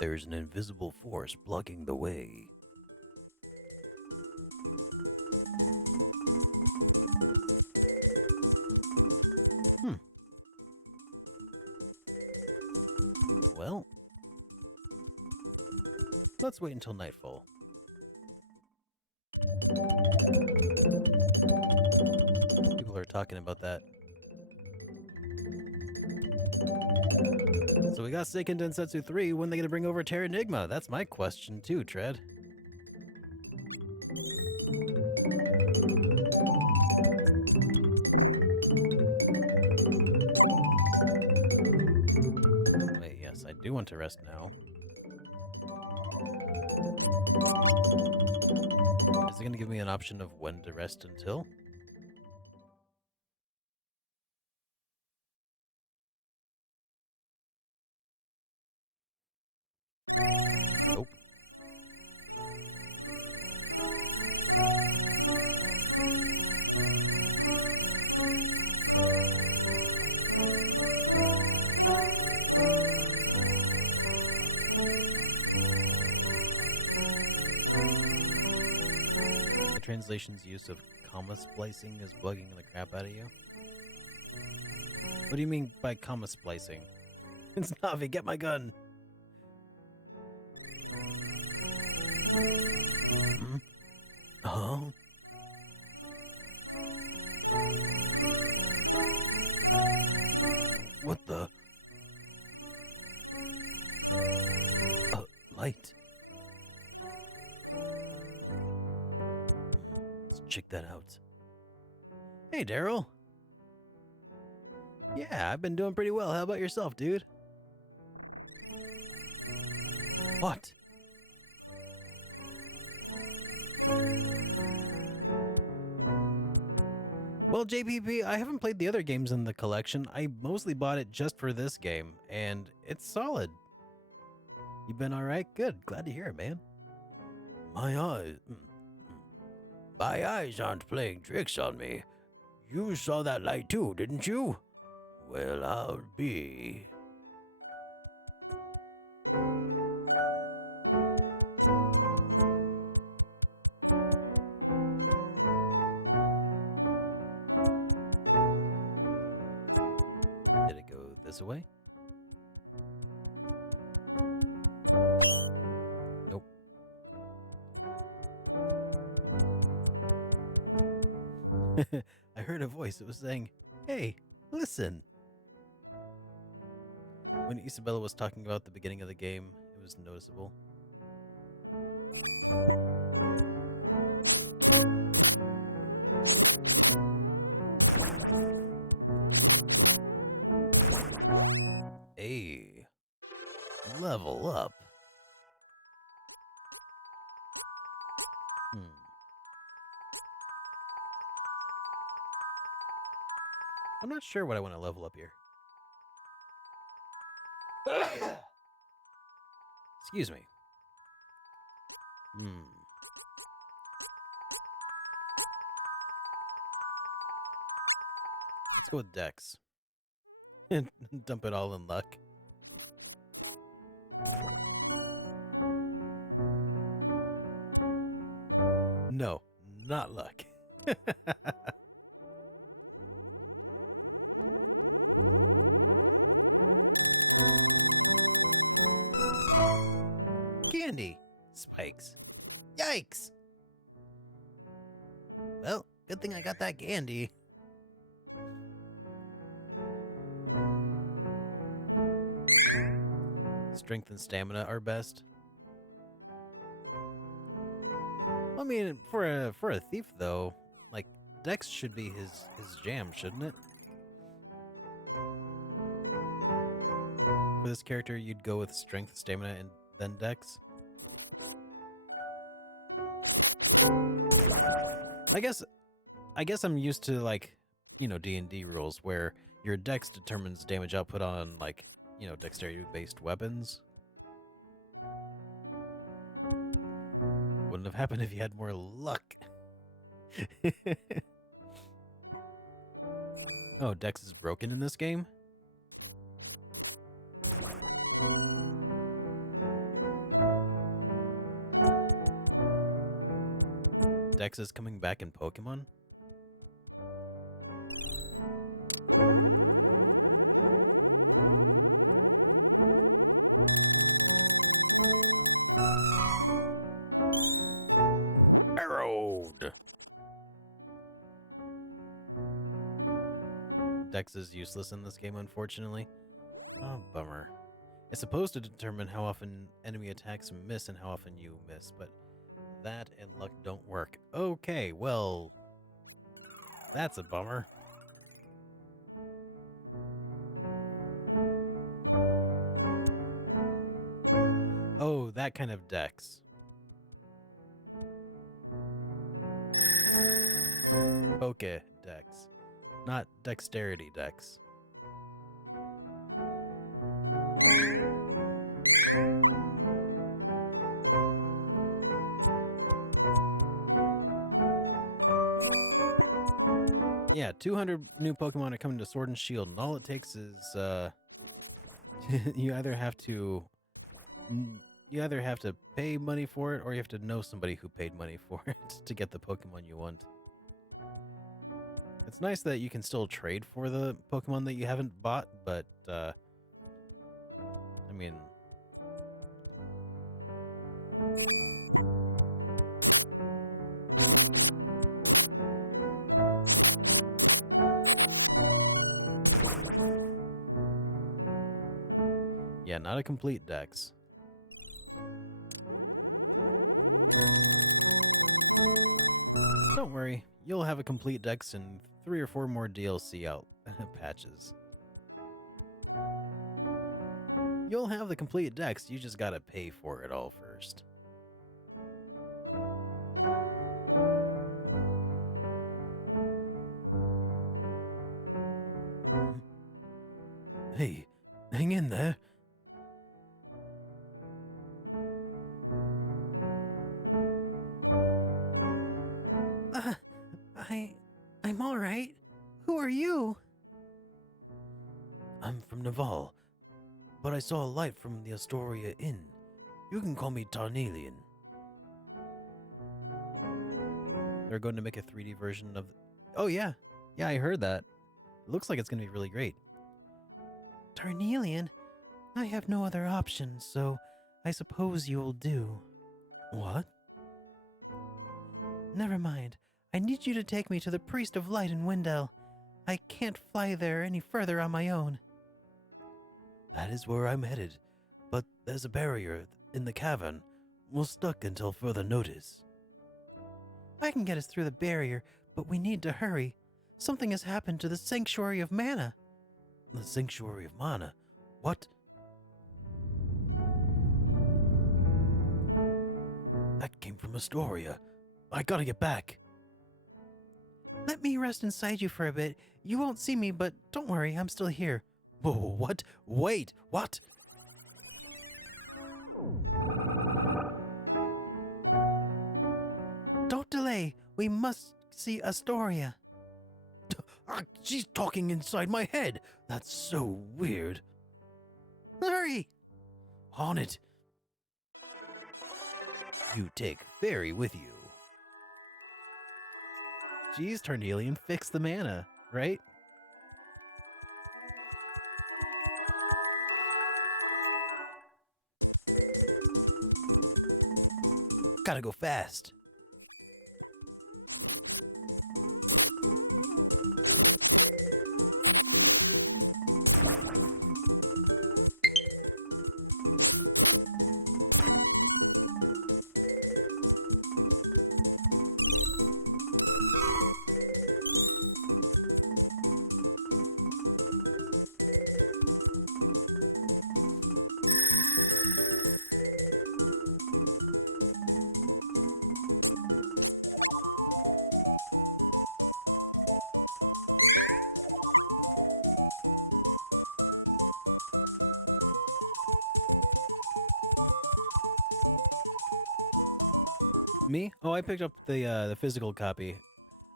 There's an invisible force blocking the way. Well, let's wait until nightfall. People are talking about that. So we got Seiken Densetsu 3. When they gonna bring over Terranigma? That's my question too, Tread. Wait, yes, I do want to rest now. Is it gonna give me an option of when to rest until? Nope. The translation's use of comma splicing is bugging the crap out of you. What do you mean by comma splicing? It's Navi, get my gun! Huh? What the? Light. Let's check that out. Hey, Daryl. Yeah, I've been doing pretty well. How about yourself, dude? What? Well, JPP, I haven't played the other games in the collection. I mostly bought it just for this game, and it's solid. You been alright? Good. Glad to hear it, man. My eyes. My eyes aren't playing tricks on me. You saw that light too, didn't you? Well, I'll be. Did it go this way? Nope. I heard a voice. It was saying, "Hey, listen." When Isabella was talking about the beginning of the game, it was noticeable. Hey, level up. I'm not sure what I want to level up here. Excuse me. Let's go with Dex. Dump it all in luck. No, not luck. Candy. Spikes. Yikes. Well, good thing I got that candy. Strength and stamina are best. I mean, for a thief though, like Dex should be his jam, shouldn't it? For this character, you'd go with strength, stamina, and then Dex. I guess I'm used to, like, you know, D&D rules where your Dex determines damage output on, like, you know, dexterity-based weapons. Wouldn't have happened if you had more luck. Oh, Dex is broken in this game? Dex is coming back in Pokemon? Arrowed. Dex is useless in this game, unfortunately. Oh, bummer. It's supposed to determine how often enemy attacks miss and how often you miss, but that and luck don't work. Okay, well, that's a bummer. Oh, that kind of Dex. Poke Dex, not Dexterity Dex. Yeah, 200 new Pokemon are coming to Sword and Shield, and all it takes is, you either have to pay money for it, or you have to know somebody who paid money for it to get the Pokemon you want. It's nice that you can still trade for the Pokemon that you haven't bought, but, I mean... yeah, not a complete Dex. Don't worry, you'll have a complete Dex in 3 or 4 more DLC out patches. You'll have the complete Dex, you just gotta pay for it all first. Hey, hang in there. I'm all right. Who are you? I'm from Naval, but I saw a light from the Astoria Inn. You can call me Tarnelian. They're going to make a 3D version of... Oh, yeah. Yeah, I heard that. It looks like it's going to be really great. Tarnelian? I have no other option, so I suppose you'll do. What? Never mind. I need you to take me to the Priest of Light in Wendell. I can't fly there any further on my own. That is where I'm headed, but there's a barrier in the cavern. We're stuck until further notice. I can get us through the barrier, but we need to hurry. Something has happened to the Sanctuary of Mana. The Sanctuary of Mana? What? That came from Astoria. I gotta get back. Let me rest inside you for a bit. You won't see me, but don't worry, I'm still here. Whoa, what? Wait, what? Don't delay. We must see Astoria. She's talking inside my head. That's so weird. Hurry! On it. You take Fairy with you. Geez, Tarnelian, fix the mana, right? Gotta go fast. Me? Oh, I picked up the physical copy.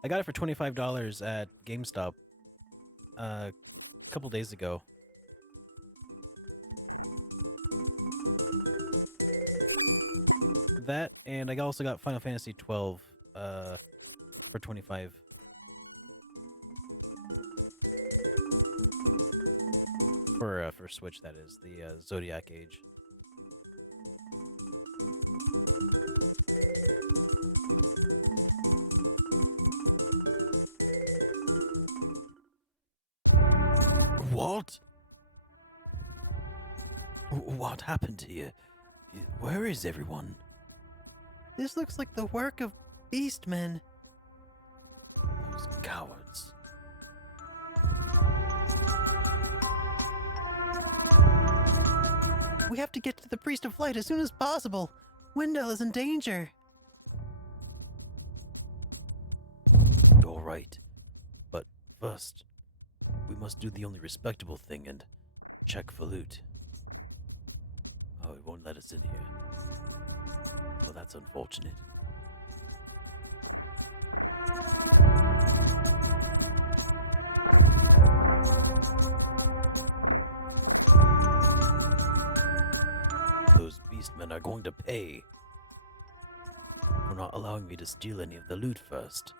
I got it for $25 at GameStop a couple days ago. That, and I also got Final Fantasy 12 for 25. For Switch, that is the Zodiac Age. What? What happened here? Where is everyone? This looks like the work of beastmen. Those cowards. We have to get to the Priest of Light as soon as possible. Wendell is in danger. You're right. But first, we must do the only respectable thing and check for loot. Oh, he won't let us in here. Well, that's unfortunate. Those beastmen are going to pay for not allowing me to steal any of the loot first.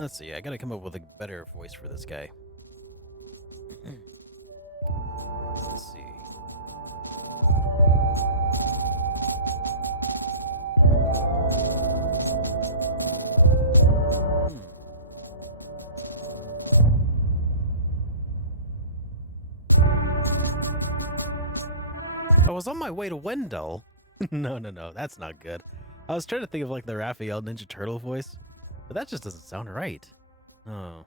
Let's see, I gotta come up with a better voice for this guy. Let's see. I was on my way to Wendell. No, that's not good. I was trying to think of like the Raphael Ninja Turtle voice, but that just doesn't sound right. Oh.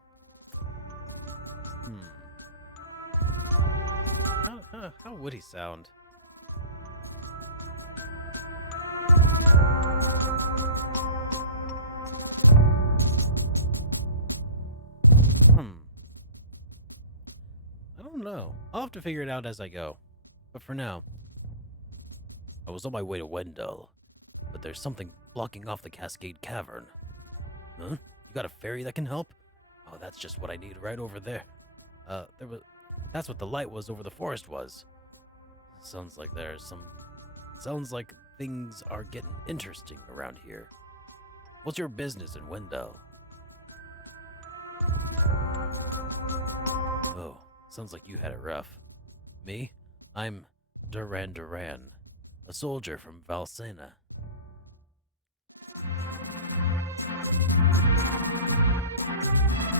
How would he sound? I don't know. I'll have to figure it out as I go. But for now, I was on my way to Wendell, but there's something blocking off the Cascade Cavern. Huh? You got a ferry that can help? Oh, that's just what I need right over there. That's what the light was over the forest was. Sounds like things are getting interesting around here. What's your business in Wendell? Oh, sounds like you had it rough. Me? I'm Duran, a soldier from Valsena.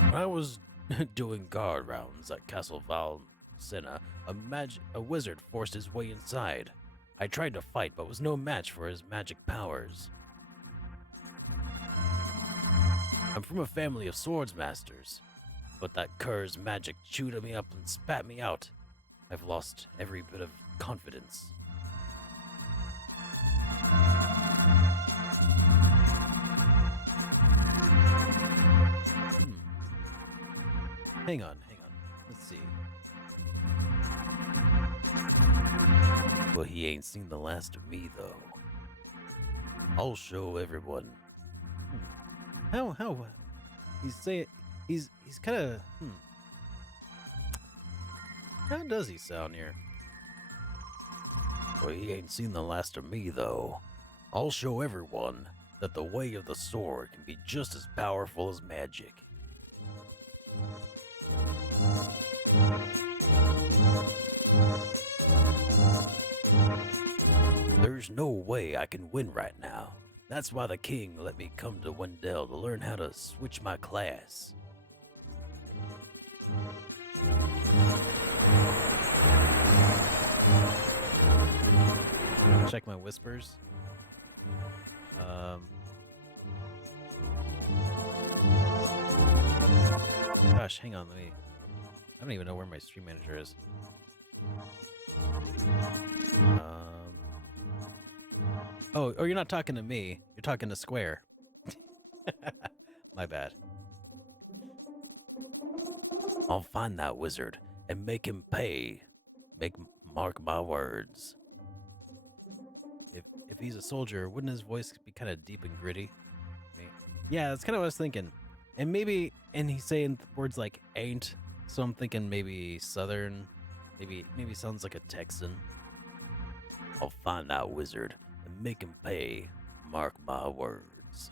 When I was doing guard rounds at Castle Valsena, a wizard forced his way inside. I tried to fight, but was no match for his magic powers. I'm from a family of swords masters, but that cur's magic chewed me up and spat me out. I've lost every bit of confidence. hang on. Let's see. Well, he ain't seen the last of me, though. I'll show everyone. How he's kind of How does he sound here? Well, he ain't seen the last of me, though. I'll show everyone that the way of the sword can be just as powerful as magic. There's no way I can win right now. That's why the king let me come to Wendell to learn how to switch my class. Check my whispers. Gosh, hang on, I don't even know where my stream manager is. Oh, you're not talking to me. You're talking to Square. My bad. I'll find that wizard and make him pay. Make Mark my words. If he's a soldier, wouldn't his voice be kind of deep and gritty? Yeah, that's kind of what I was thinking. And he's saying words like ain't, so I'm thinking maybe southern, maybe sounds like a Texan. I'll find that wizard and make him pay. Mark my words.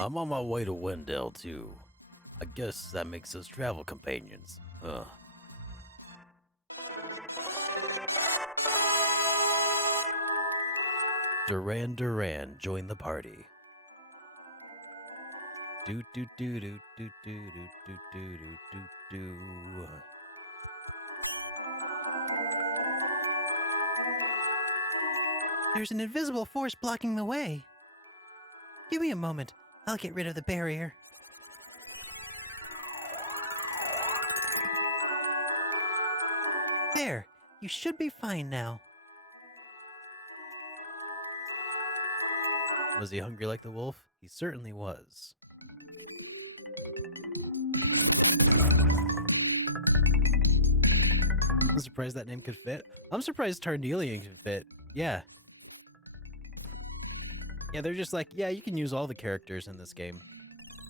I'm on my way to Wendell, too. I guess that makes us travel companions. Duran joined the party. Do do do do do do do do do do do. There's an invisible force blocking the way. Give me a moment. I'll get rid of the barrier. There. You should be fine now. Was he hungry like the wolf? He certainly was. I'm surprised that name could fit. I'm surprised Tarnelian could fit. Yeah. Yeah, they're just like, yeah, you can use all the characters in this game.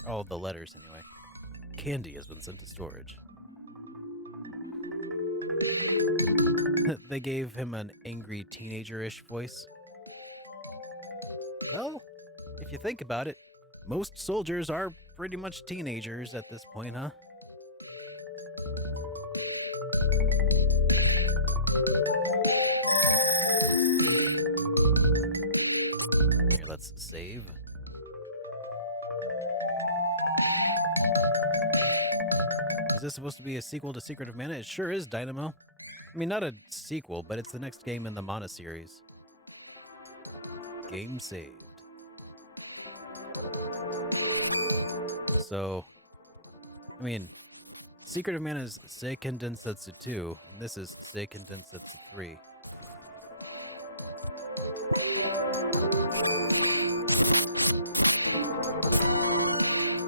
All the letters, anyway. Candy has been sent to storage. They gave him an angry teenager-ish voice. Well, if you think about it, most soldiers are pretty much teenagers at this point, huh? Here, let's save. Is this supposed to be a sequel to Secret of Mana? It sure is, Dynamo. I mean, not a sequel, but it's the next game in the Mana series. Game saved. So, I mean, Secret of Mana is Seiken Densetsu 2, and this is Seiken Densetsu 3.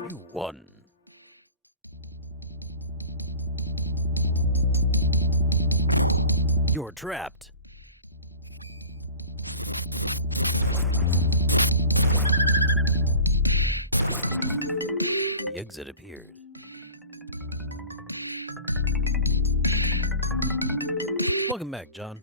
You won. You're trapped. The exit appeared. Welcome back, John.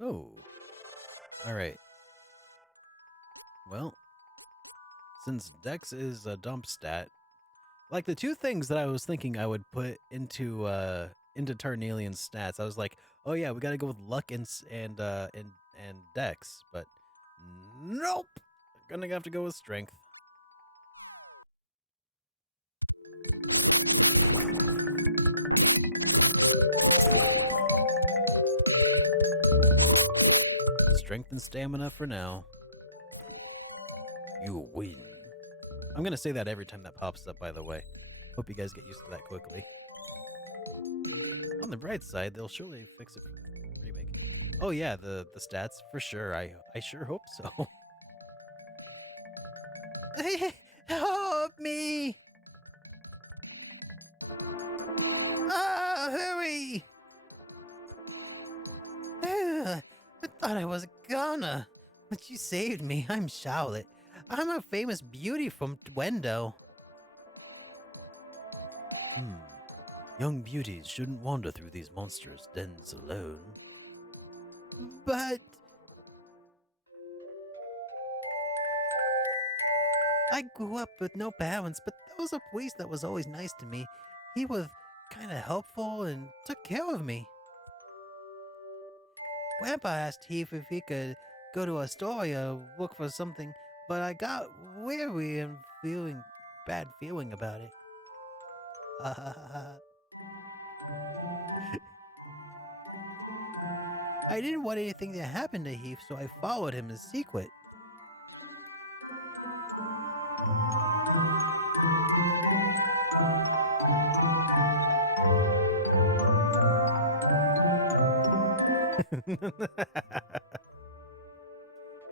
Oh. All right. Well, since Dex is a dump stat, like the two things that I was thinking I would put into Tarnelian's stats, I was like, oh yeah, we got to go with luck and Dex, but nope. Gonna have to go with strength. Strength and stamina for now. You win. I'm gonna say that every time that pops up, by the way. Hope you guys get used to that quickly. On the bright side, they'll surely fix it for the remake. Oh yeah, the stats, for sure. I sure hope so. Help me! Ah, hurry! I thought I was gonna, but you saved me. I'm Charlotte. I'm a famous beauty from Wendo. Young beauties shouldn't wander through these monstrous dens alone. But I grew up with no parents, but there was a priest that was always nice to me. He was kind of helpful and took care of me. Grandpa asked Heath if he could go to Astoria, look for something, but I got weary and bad feeling about it. I didn't want anything to happen to Heath, so I followed him in secret.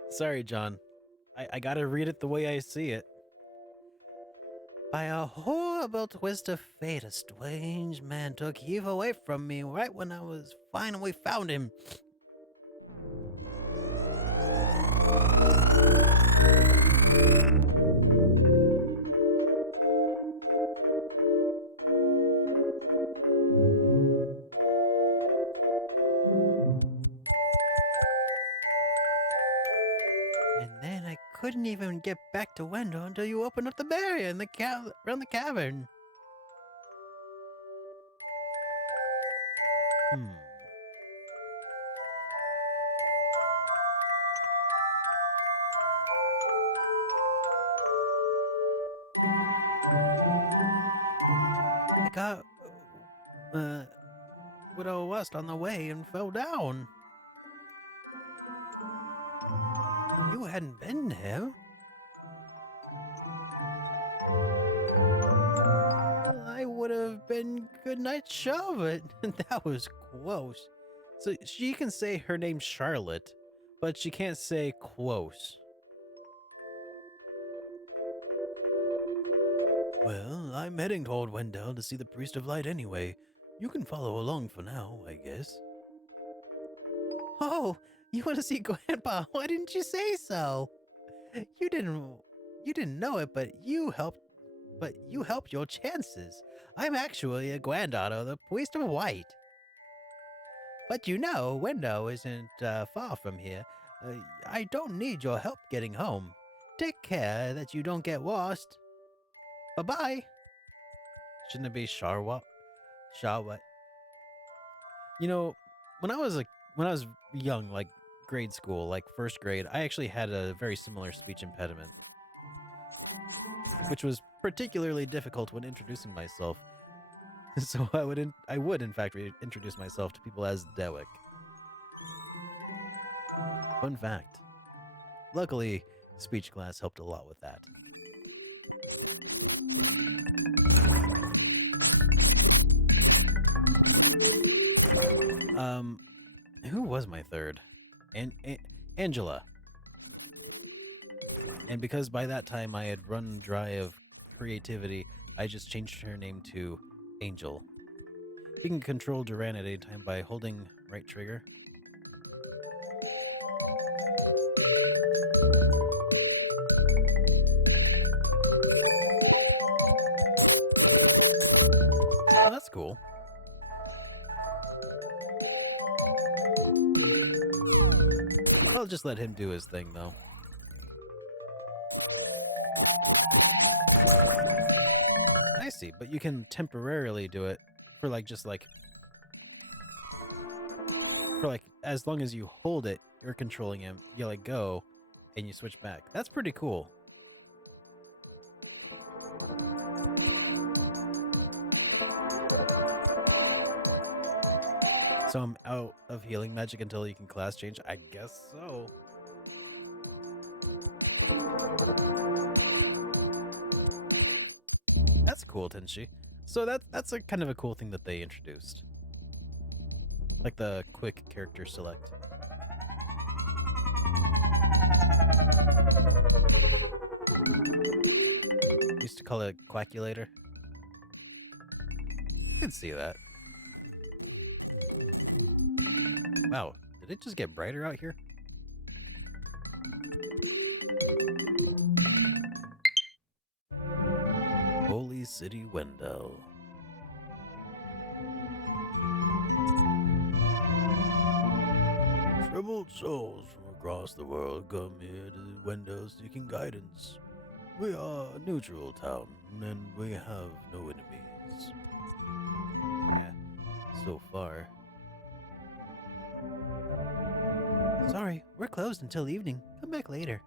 Sorry, John. I gotta read it the way I see it. By a horrible twist of fate, a strange man took Eve away from me right when I was finally found him. And then I couldn't even get back to Wendell until you opened up the barrier in the around the cavern. I got Widow West on the way and fell down. You hadn't been there. I would have been Goodnight Charlotte. That was close. So she can say her name's Charlotte, but she can't say close. Well, I'm heading toward Wendell to see the Priest of Light anyway. You can follow along for now, I guess. Oh, you want to see Grandpa? Why didn't you say so? You didn't know it, but you helped your chances. I'm actually a granddaughter of the Priest of White. But you know, Wendell isn't far from here. I don't need your help getting home. Take care that you don't get lost. Bye-bye. Shouldn't it be Charlotte? Charlotte. You know, when I was young, like grade school, like first grade, I actually had a very similar speech impediment, which was particularly difficult when introducing myself. So I would in fact introduce myself to people as Derek. Fun fact. Luckily, speech class helped a lot with that. Who was my third? Angela. And because by that time I had run dry of creativity, I just changed her name to Angel. You can control Duran at any time by holding right trigger. Oh, that's cool. I'll just let him do his thing, though. I see, but you can temporarily do it for as long as you hold it, you're controlling him. You let go, and you switch back. That's pretty cool. So I'm out of healing magic until you can class change? I guess so. That's cool, Tenshi. So that's a kind of a cool thing that they introduced. Like the quick character select. Used to call it Quackulator. You can see that. Wow, did it just get brighter out here? Holy City, Wendell. Troubled souls from across the world come here to Wendell seeking guidance. We are a neutral town, and we have no enemies. Yeah, so far. Sorry, we're closed until evening. Come back later.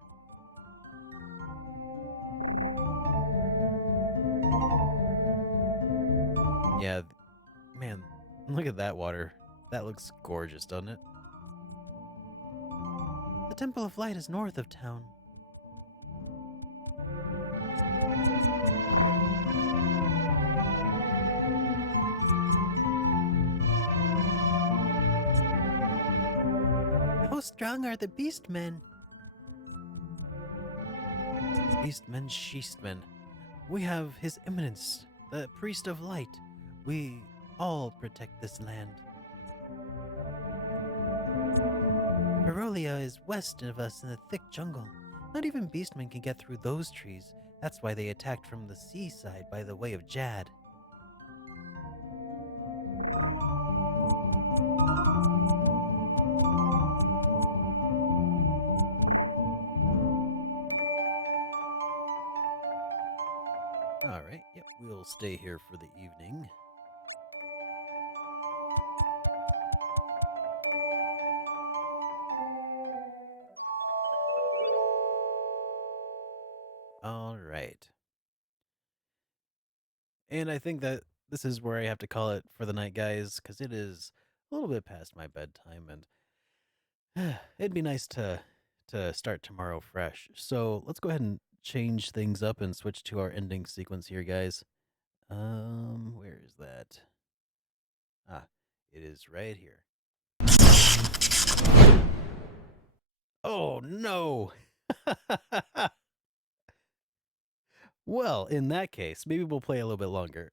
Yeah, man, look at that water. That looks gorgeous, doesn't it? The Temple of Light is north of town. How strong are the beastmen? Beastmen, Sheastmen. We have His Eminence, the Priest of Light. We all protect this land. Barolia is west of us in the thick jungle. Not even beastmen can get through those trees. That's why they attacked from the seaside by the way of Jad. All right, yep, we'll stay here for the evening. All right. And I think that this is where I have to call it for the night, guys, because it is a little bit past my bedtime, and it'd be nice to start tomorrow fresh. So let's go ahead and change things up and switch to our ending sequence here, guys. Where is that? Ah, it is right here. Oh no! Well, in that case, maybe we'll play a little bit longer.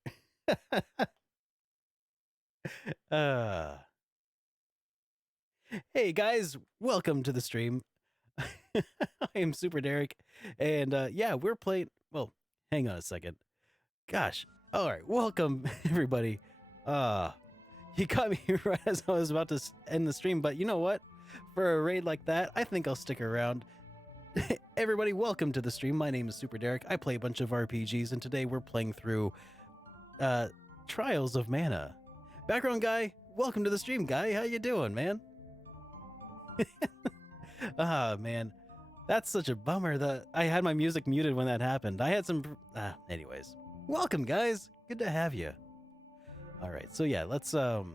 uh, hey guys, welcome to the stream. I am SuperDerek, and yeah, we're playing. Well, hang on a second. Gosh, all right, welcome everybody. You caught me right as I was about to end the stream, but you know what? For a raid like that, I think I'll stick around. Everybody, welcome to the stream. My name is SuperDerek. I play a bunch of RPGs, and today we're playing through Trials of Mana. Background guy, welcome to the stream, guy. How you doing, man? Ah, man. That's such a bummer that I had my music muted when that happened. I had some... anyways. Welcome, guys. Good to have you. All right, so yeah, let's go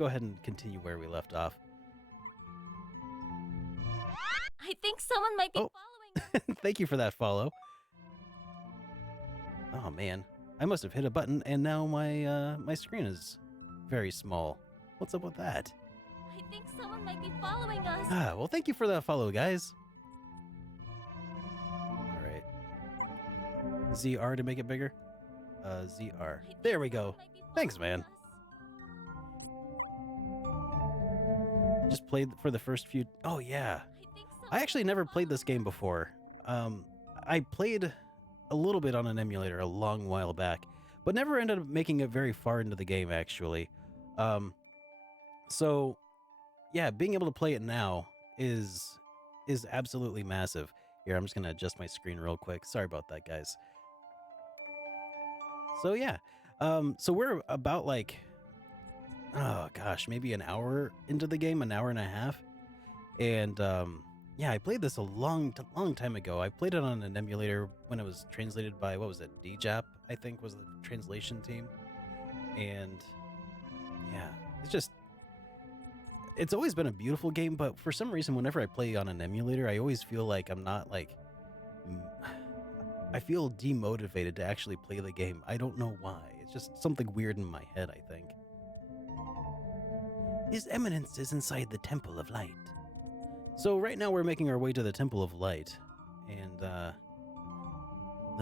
ahead and continue where we left off. I think someone might be following us. Thank you for that follow. Oh man, I must have hit a button and now my my screen is very small. What's up with that? I think someone might be following us. Ah, well, thank you for that follow, guys. All right. ZR to make it bigger. ZR. There we go. Thanks, man. Just played for the first few. Oh yeah. I actually never played this game before. I played a little bit on an emulator a long while back, but never ended up making it very far into the game, actually. So, yeah, being able to play it now is absolutely massive. Here, I'm just going to adjust my screen real quick. Sorry about that, guys. So, yeah. So we're about like, oh gosh, maybe an hour into the game, an hour and a half. And, yeah, I played this a long time ago. I played it on an emulator when it was translated by, what was it, DJAP, I think was the translation team. And yeah, it's always been a beautiful game, but for some reason, whenever I play on an emulator, I always feel like I'm not like, I feel demotivated to actually play the game. I don't know why. It's just something weird in my head, I think. His Eminence is inside the Temple of Light. So right now we're making our way to the Temple of Light, and the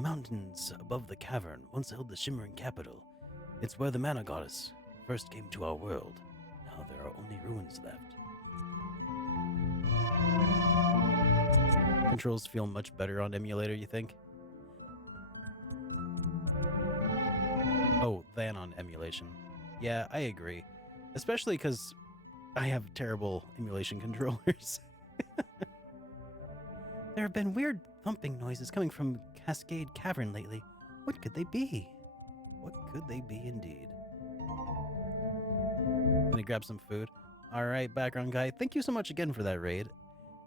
mountains above the cavern once held the shimmering capital. It's where the Mana Goddess first came to our world. Now there are only ruins left. Controls feel much better on emulator, you think? Oh, than on emulation. Yeah, I agree. Especially because I have terrible emulation controllers. There have been weird thumping noises coming from Cascade Cavern lately. What could they be? What could they be indeed? Gonna grab some food. All right, background guy. Thank you so much again for that raid.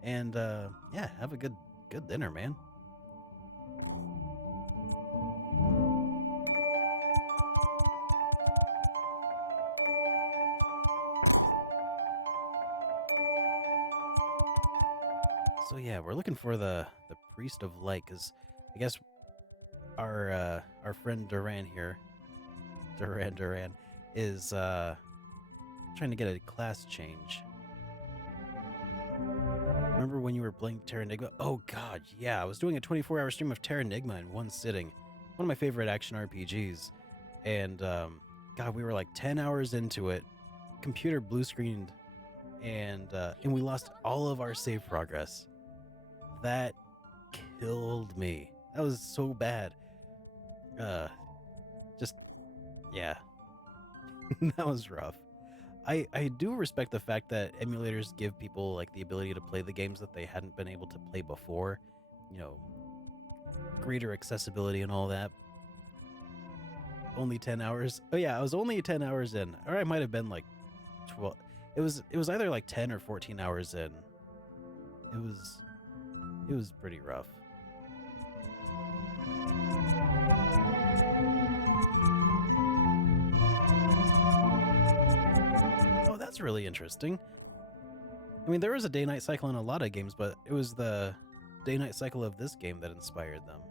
And yeah, have a good dinner, man. So yeah, we're looking for the Priest of Light, because I guess our friend Duran here, Duran, is trying to get a class change. Remember when you were playing Terranigma? Oh god, yeah. I was doing a 24-hour stream of Terranigma in one sitting. One of my favorite action RPGs. And, god, we were like 10 hours into it. Computer blue screened. And we lost all of our save progress. That killed me. That was so bad. Yeah. That was rough. I do respect the fact that emulators give people like the ability to play the games that they hadn't been able to play before. You know, greater accessibility and all that. Only 10 hours. Oh yeah, I was only 10 hours in. Or I might have been like 12. It was either like 10 or 14 hours in. It was pretty rough. Oh, that's really interesting. I mean, there was a day-night cycle in a lot of games, but it was the day-night cycle of this game that inspired them.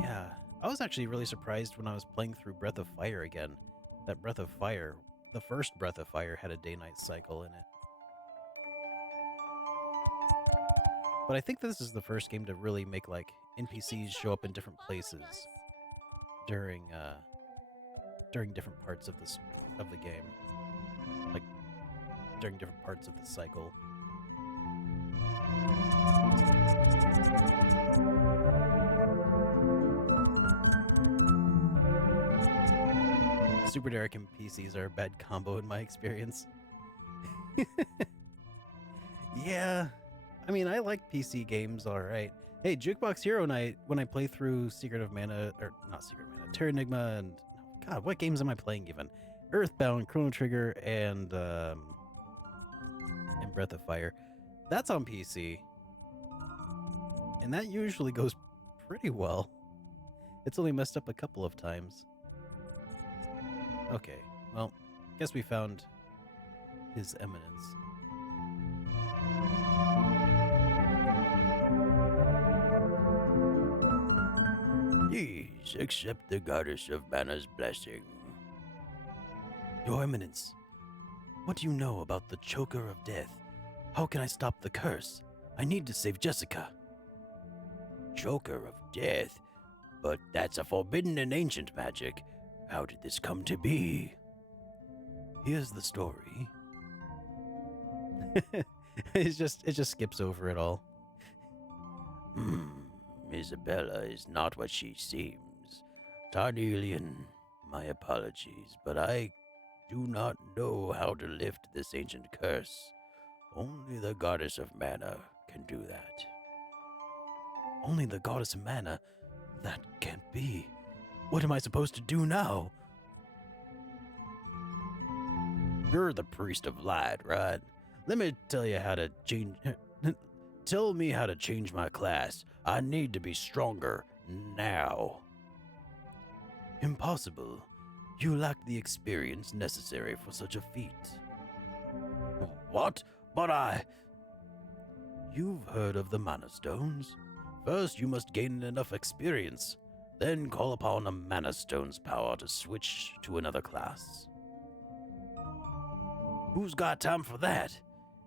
Yeah, I was actually really surprised when I was playing through Breath of Fire again. That Breath of Fire, the first Breath of Fire, had a day-night cycle in it. But I think this is the first game to really make like NPCs show up in different places during different parts of the game, like during different parts of the cycle. SuperDerek and PCs are a bad combo in my experience. Yeah, I mean, I like PC games, all right. Hey, Jukebox Hero Night, when I play through Secret of Mana, or not Secret of Mana, Terranigma, and God, what games am I playing even? Earthbound, Chrono Trigger, and Breath of Fire. That's on PC, and that usually goes pretty well. It's only messed up a couple of times. Okay, well, guess we found His Eminence. Please accept the goddess of Mana's blessing. Your Eminence, what do you know about the Choker of Death? How can I stop the curse? I need to save Jessica. Choker of Death? But that's a forbidden and ancient magic. How did this come to be? Here's the story. It just skips over it all. Isabella is not what she seems. Tarnelian, my apologies, but I do not know how to lift this ancient curse. Only the goddess of mana can do that. Only the goddess of mana? That can't be. What am I supposed to do now? You're the priest of light, right? Let me tell you how to change. Tell me how to change my class. I need to be stronger now. Impossible. You lack the experience necessary for such a feat. What? But You've heard of the Mana Stones? First, you must gain enough experience. Then call upon a Mana Stone's power to switch to another class. Who's got time for that?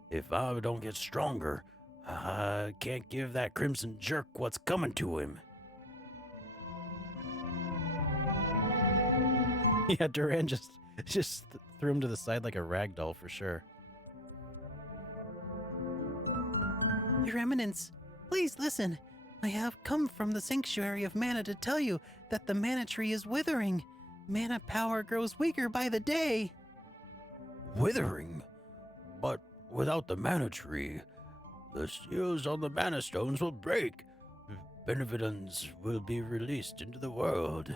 If I don't get stronger, I can't give that Crimson Jerk what's coming to him. Yeah, Duran just threw him to the side like a rag doll for sure. Your Eminence, please listen. I have come from the Sanctuary of Mana to tell you that the Mana Tree is withering. Mana power grows weaker by the day. Withering? But without the Mana Tree, the seals on the Mana Stones will break. Benevolence will be released into the world.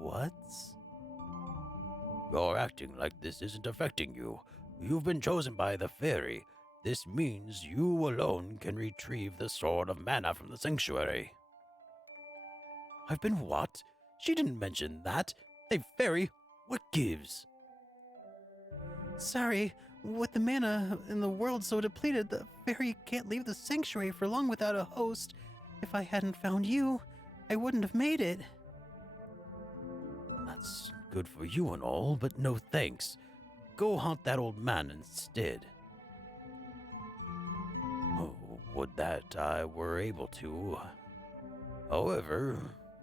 What? You're acting like this isn't affecting you. You've been chosen by the fairy. This means you alone can retrieve the Sword of Mana from the Sanctuary. I've been what? She didn't mention that. Hey, fairy, what gives? Sorry, with the mana in the world so depleted, the fairy can't leave the sanctuary for long without a host. If I hadn't found you, I wouldn't have made it. That's good for you and all, but no thanks. Go haunt that old man instead. Oh, would that I were able to. However,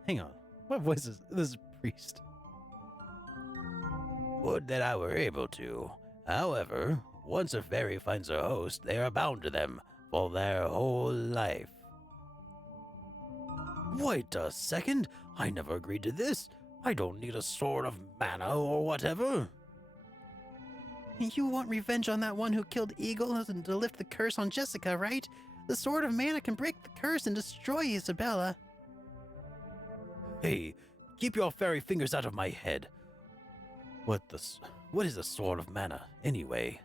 Hang on. What voice is this? Is Priest. would that I were able to. However, once a fairy finds a host, they are bound to them for their whole life. Wait a second. I never agreed to this. I don't need a sword of mana or whatever. You want revenge on that one who killed Eagle and to lift the curse on Jessica, right? The Sword of Mana can break the curse and destroy Isabella. Hey, keep your fairy fingers out of my head. What is a sword of mana, anyway?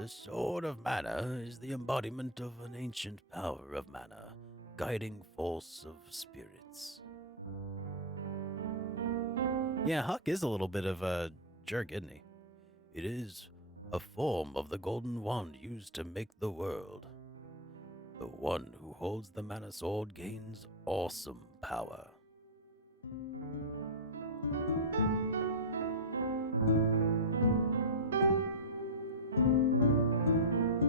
The sword of mana is the embodiment of an ancient power of mana, guiding force of spirits. Yeah, Huck is a little bit of a jerk, isn't he? It is a form of the golden wand used to make the world. The one who holds the mana sword gains awesome power.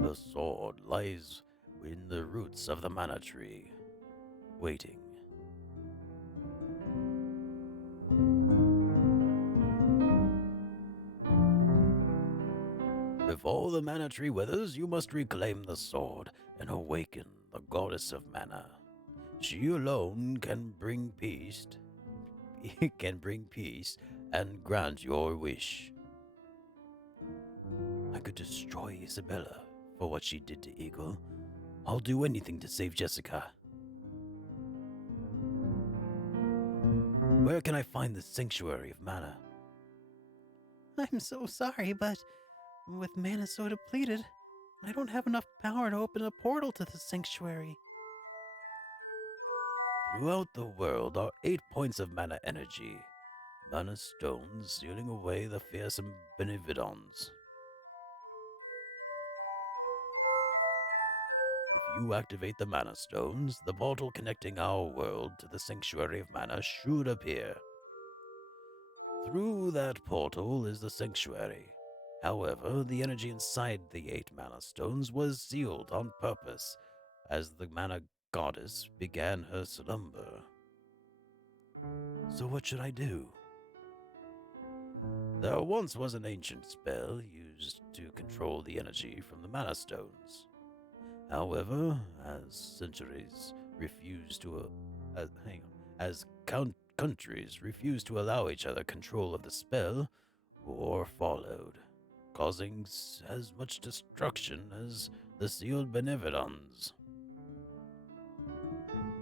The sword lies in the roots of the mana tree, waiting. Before the mana tree withers, you must reclaim the sword and awaken the goddess of mana. She alone can bring peace, and grant your wish. I could destroy Isabella for what she did to Eagle. I'll do anything to save Jessica. Where can I find the sanctuary of mana? I'm so sorry, but with mana so depleted, I don't have enough power to open a portal to the sanctuary. Throughout the world are 8 points of mana energy, mana stones sealing away the fearsome benevidons. If you activate the mana stones, the portal connecting our world to the sanctuary of mana should appear. Through that portal is the sanctuary. However, the energy inside the 8 mana stones was sealed on purpose as the mana goddess began her slumber. So what should I do? There once was an ancient spell used to control the energy from the mana stones. However, countries refused to allow each other control of the spell, war followed, causing as much destruction as the sealed benevolence.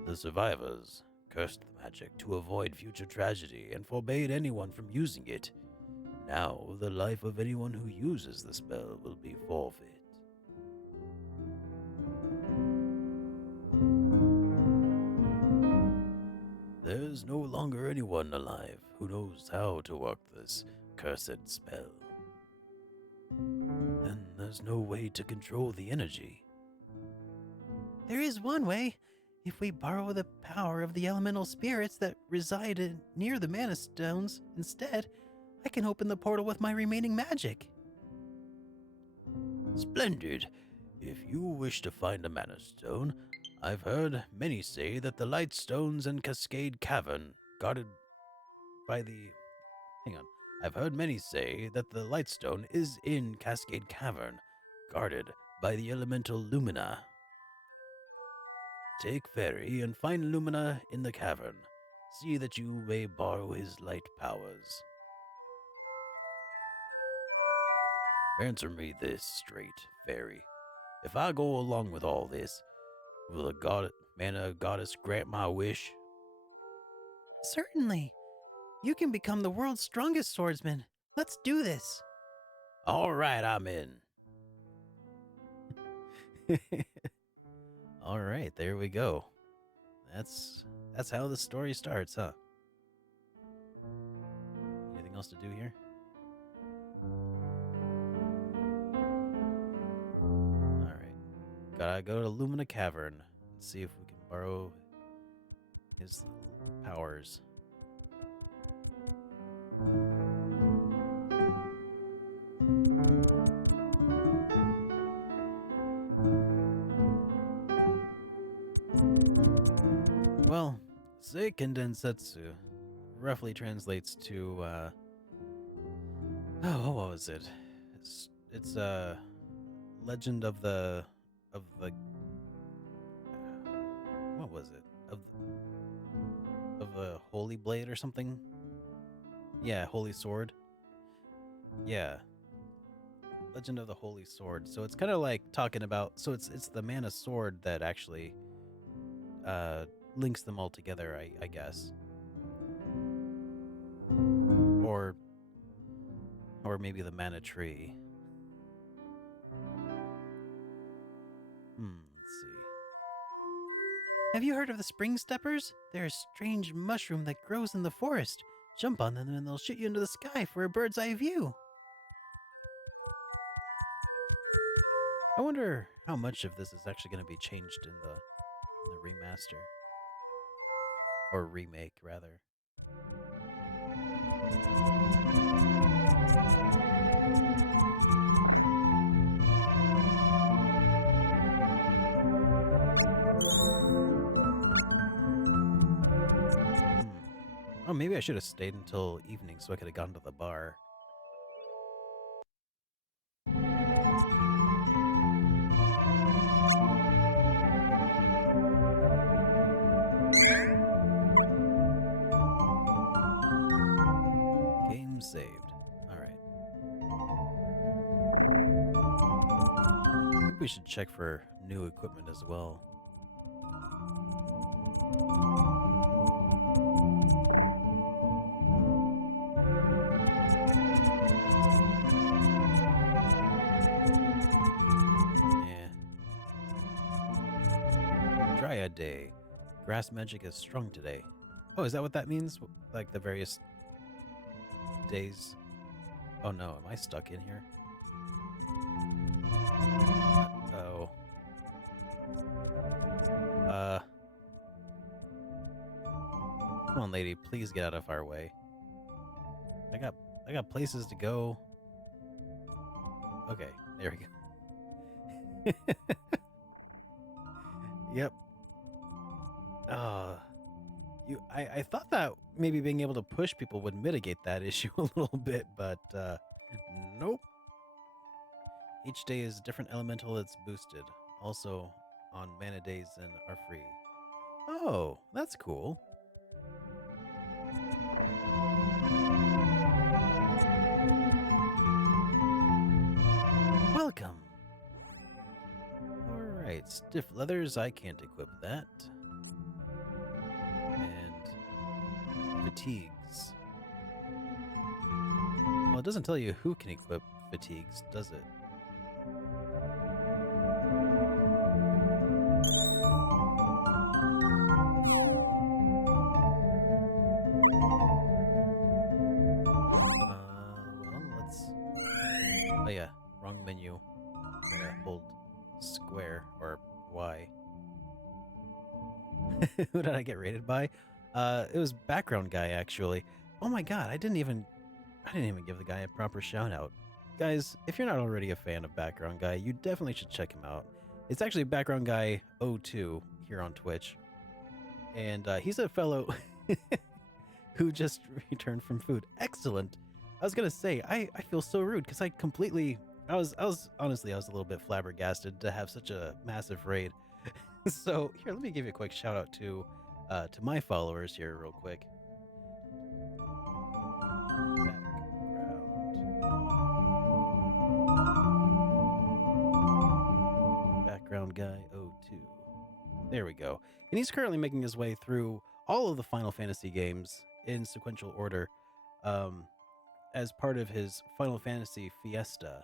The survivors cursed the magic to avoid future tragedy and forbade anyone from using it. Now, the life of anyone who uses the spell will be forfeit. There's no longer anyone alive who knows how to work this cursed spell. Then there's no way to control the energy. There is one way. If we borrow the power of the elemental spirits that reside near the mana stones instead, I can open the portal with my remaining magic. Splendid. If you wish to find a mana stone, I've heard many say that the light stones in Cascade Cavern guarded by the... Hang on. I've heard many say that the light stone is in Cascade Cavern, guarded by the elemental Lumina. Take Fairy and find Lumina in the cavern. See that you may borrow his light powers. Answer me this straight, Fairy. If I go along with all this, will the mana goddess grant my wish? Certainly. You can become the world's strongest swordsman. Let's do this. All right, I'm in. All right, there we go. That's how the story starts, huh? Anything else to do here? gotta go to Lumina Cavern and see if we can borrow his powers. Well, Seiken Densetsu roughly translates to, oh, what was it? It's a legend of the, what was it? Of the Holy Blade or something? Yeah, Holy Sword. Yeah. Legend of the Holy Sword. So it's kind of like talking about, so it's the Mana Sword that actually links them all together, I guess. Or maybe the Mana Tree. Let's see. Have you heard of the spring steppers? They're a strange mushroom that grows in the forest. Jump on them and they'll shoot you into the sky for a bird's eye view. I wonder how much of this is actually going to be changed in the remaster. Or remake, rather. Oh, maybe I should have stayed until evening so I could have gone to the bar. Game saved. Alright. I think we should check for new equipment as well. Yeah. Dryad Day. Grass magic is strong today. Oh, is that what that means? Like the various days? Oh no, am I stuck in here? Oh. Come on, lady, please get out of our way. I got places to go. Okay, there we go. Yep. I thought that maybe being able to push people would mitigate that issue a little bit, but nope. Each day is a different elemental that's boosted. Also on mana days and are free. Oh, that's cool. Welcome. Alright, stiff leathers, I can't equip that. And fatigues. Well, it doesn't tell you who can equip fatigues, does it? Well, let's... Oh yeah, wrong menu. I'm gonna hold square, or Y. Who did I get rated by? It was background guy, actually. Oh my god, I didn't even give the guy a proper shout out. Guys, if you're not already a fan of Background Guy, you definitely should check him out. It's actually Background Guy 02 here on Twitch. And he's a fellow who just returned from food. Excellent. I was gonna say, I feel so rude because I was honestly a little bit flabbergasted to have such a massive raid. So here, let me give you a quick shout out to my followers here real quick. Background Guy 02. There we go. And he's currently making his way through all of the Final Fantasy games in sequential order as part of his Final Fantasy Fiesta.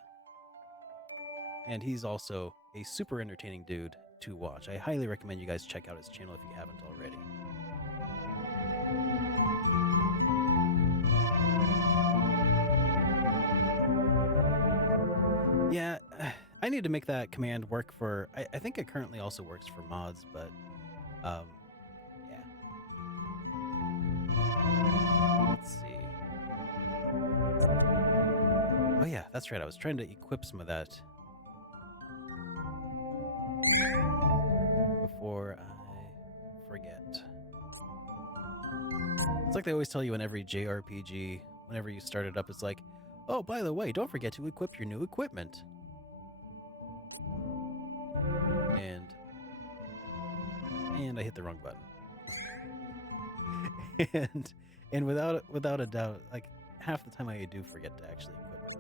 And he's also a super entertaining dude to watch. I highly recommend you guys check out his channel if you haven't already. Yeah, I need to make that command work for... I think it currently also works for mods, but... yeah. Let's see. Oh yeah, that's right. I was trying to equip some of that before I forget. It's like they always tell you in every JRPG, whenever you start it up, it's like, oh, by the way, don't forget to equip your new equipment. And I hit the wrong button. and without a doubt, like half the time I do forget to actually equip it.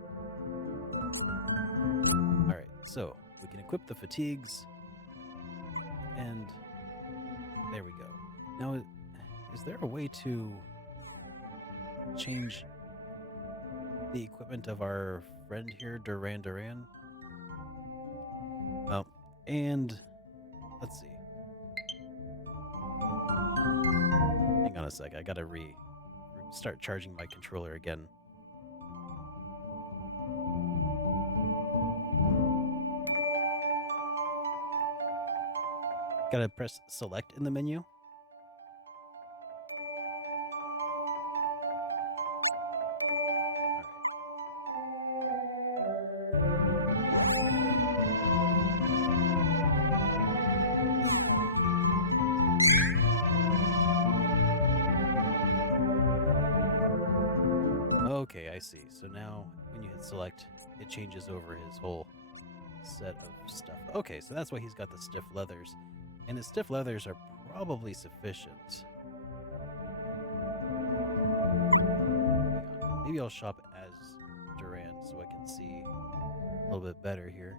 All right, so we can equip the fatigues, and there we go. Now, is there a way to change the equipment of our friend here, Duran? Oh, and let's see. Hang on a sec. I gotta start charging my controller again. Gotta press select in the menu. Okay, I see. So now when you hit select, it changes over his whole set of stuff. Okay, so that's why he's got the stiff leathers. And his stiff leathers are probably sufficient. Hang on. Maybe I'll shop as Duran so I can see a little bit better here.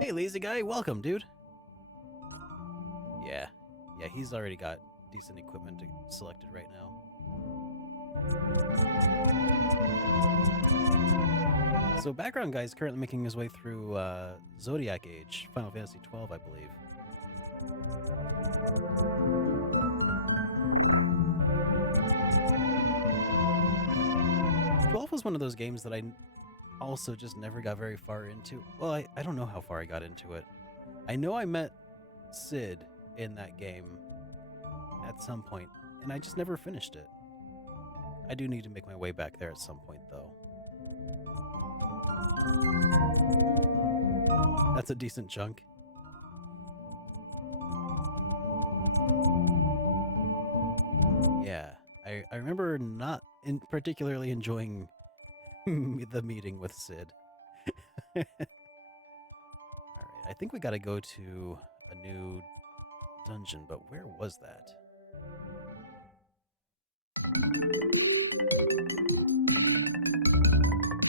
Hey, lazy guy, welcome, dude. Yeah, he's already got decent equipment selected right now. So background guy is currently making his way through Zodiac Age, Final Fantasy 12, I believe. 12 was one of those games that I also just never got very far into. Well, I don't know how far I got into it. I know I met Sid in that game at some point, and I just never finished it. I do need to make my way back there at some point, though. That's a decent chunk. Yeah, I remember not particularly enjoying the meeting with Sid. Alright, I think we gotta go to a new dungeon, but where was that?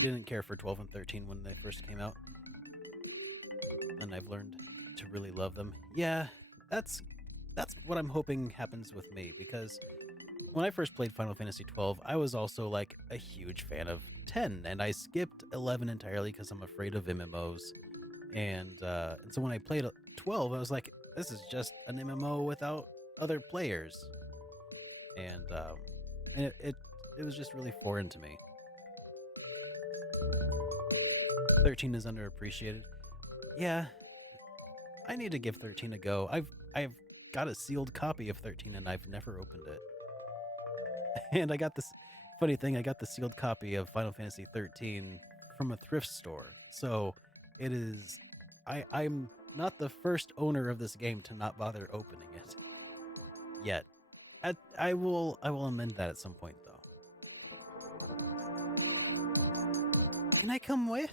Didn't care for 12 and 13 when they first came out. And I've learned to really love them. Yeah, that's what I'm hoping happens with me, because when I first played Final Fantasy 12, I was also like a huge fan of 10, and I skipped 11 entirely because I'm afraid of MMOs. And so when I played 12, I was like, this is just an MMO without other players. And it was just really foreign to me. 13 is underappreciated. Yeah, I need to give 13 a go. I've got a sealed copy of 13 and I've never opened it. And I got this funny thing, I got the sealed copy of Final Fantasy 13 from a thrift store. So it is I'm not the first owner of this game to not bother opening it yet. I will amend that at some point, though. Can I come with?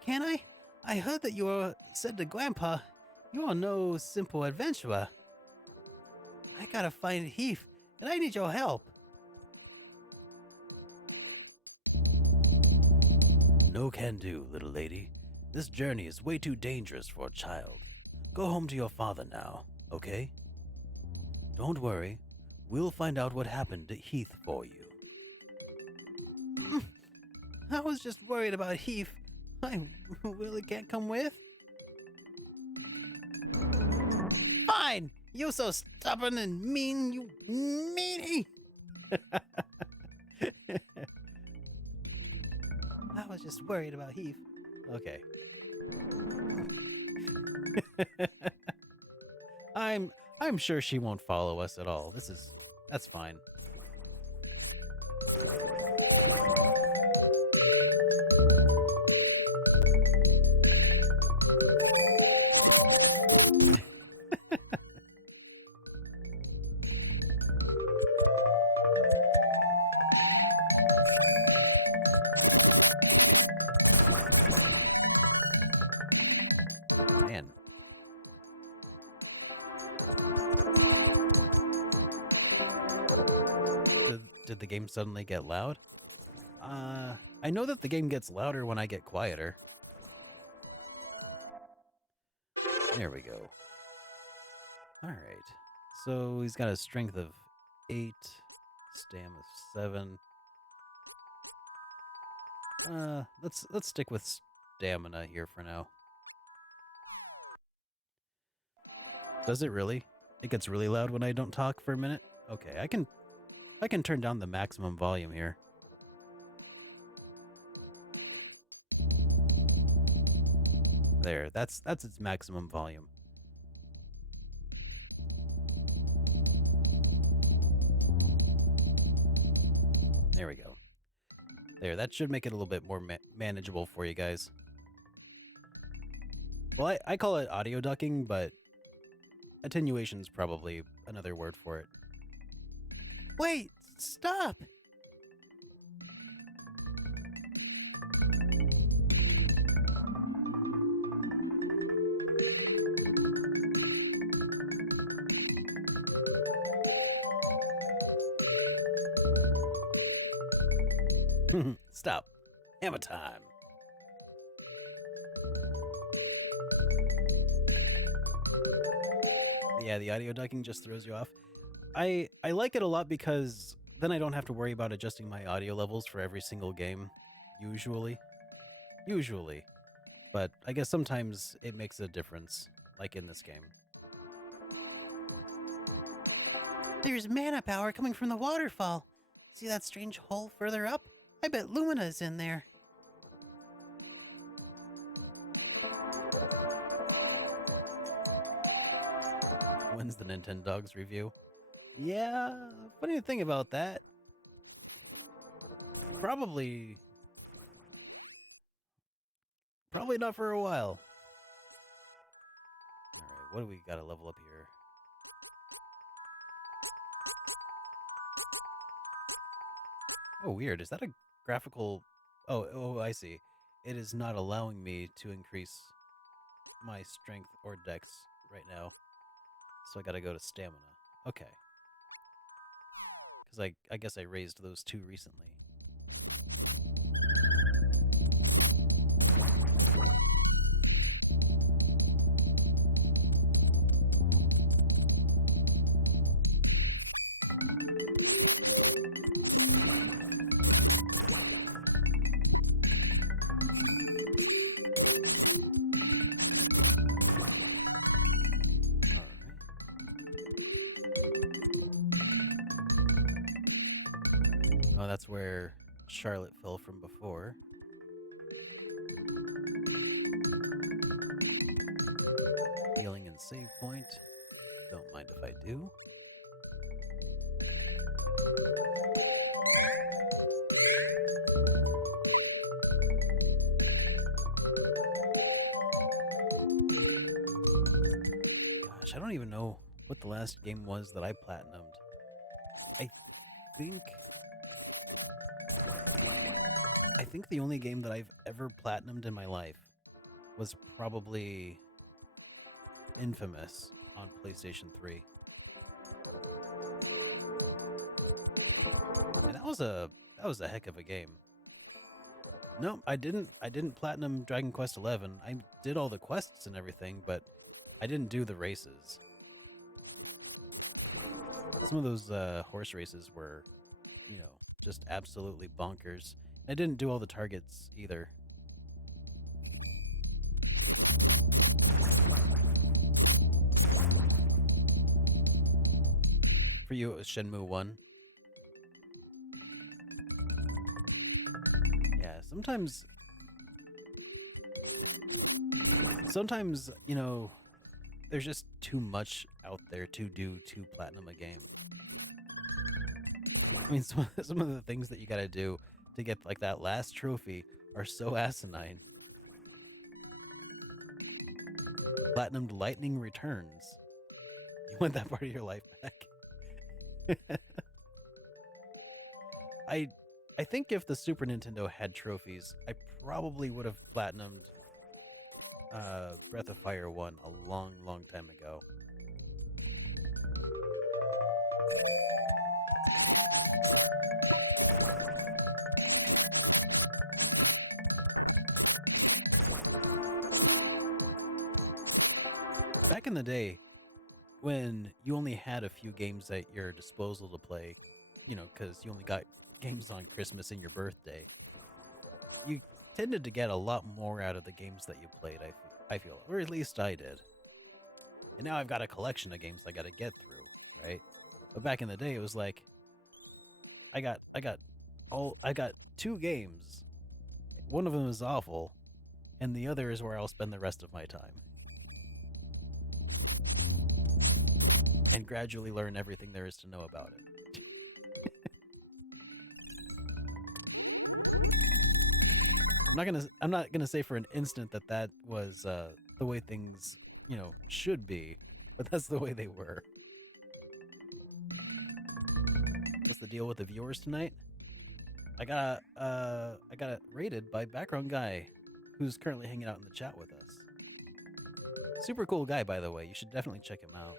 Can I? I heard that you said to Grandpa, you are no simple adventurer. I gotta find Heath, and I need your help. No can do, little lady. This journey is way too dangerous for a child. Go home to your father now, okay? Don't worry. We'll find out what happened to Heath for you. I was just worried about Heath. I really can't come with. Fine! You're so stubborn and mean, you meanie! just worried about Heath. Okay. I'm sure she won't follow us at all. That's fine. Man. Did the game suddenly get loud? I know that the game gets louder when I get quieter. There we go. Alright. So he's got a strength of 8, stam of 7. Let's stick with stamina here for now. Does it really? It gets really loud when I don't talk for a minute? Okay, I can turn down the maximum volume here. There, that's its maximum volume. There we go. There, that should make it a little bit more manageable for you guys. Well, I call it audio ducking, but attenuation's probably another word for it. Wait, stop! Stop. Hammer time. Yeah, the audio ducking just throws you off. I like it a lot because then I don't have to worry about adjusting my audio levels for every single game. Usually. But I guess sometimes it makes a difference, like in this game. There's mana power coming from the waterfall. See that strange hole further up? I bet Lumina's in there. When's the Nintendogs review? Yeah, funny to think about that. Probably not for a while. Alright, what do we gotta level up here? Oh, weird. Is that a graphical... Oh, I see. It is not allowing me to increase my strength or dex right now. So I gotta go to stamina. Okay. Because I guess I raised those two recently. Oh, that's where Charlotte fell from before. Healing and save point. Don't mind if I do. Gosh, I don't even know what the last game was that I platinumed. I think the only game that I've ever platinumed in my life was probably Infamous on PlayStation 3. And that was a heck of a game. No, I didn't platinum Dragon Quest XI. I did all the quests and everything, but I didn't do the races. Some of those horse races were, just absolutely bonkers. I didn't do all the targets either. For you, it was Shenmue 1. Yeah, sometimes Sometimes, you know, there's just too much out there to do to platinum a game. I mean, some of the things that you gotta do to get like that last trophy are so asinine. Platinumed Lightning Returns. You want that part of your life back? I think if the Super Nintendo had trophies, I probably would have platinumed Breath of Fire 1 a long, long time ago. Back in the day, when you only had a few games at your disposal to play, you know, because you only got games on Christmas and your birthday, you tended to get a lot more out of the games that you played, I feel, or at least I did. And now I've got a collection of games I got to get through, right? But back in the day, it was like, I got two games. One of them is awful, and the other is where I'll spend the rest of my time. And gradually learn everything there is to know about it. I'm not gonna say for an instant that that was the way things, you know, should be, but that's the way they were. What's the deal with the viewers tonight? I got raided by background guy, who's currently hanging out in the chat with us. Super cool guy, by the way. You should definitely check him out.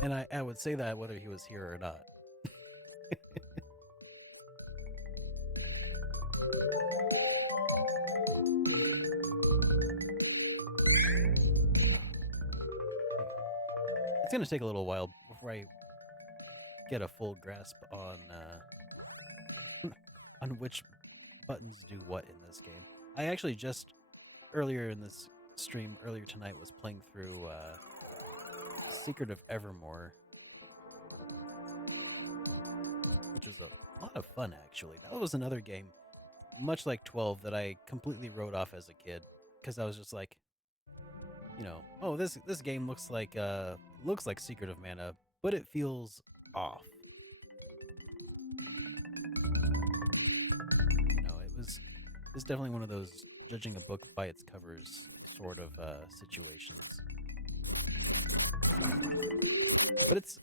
And I would say that whether he was here or not. It's going to take a little while before I get a full grasp on on which buttons do what in this game. I actually just earlier in this stream earlier tonight was playing through Secret of Evermore, which was a lot of fun actually. That was another game, much like 12, that I completely wrote off as a kid because I was just like, you know, oh, this game looks like Secret of Mana, but it feels off. You know, it's definitely one of those judging a book by its covers sort of situations. But it's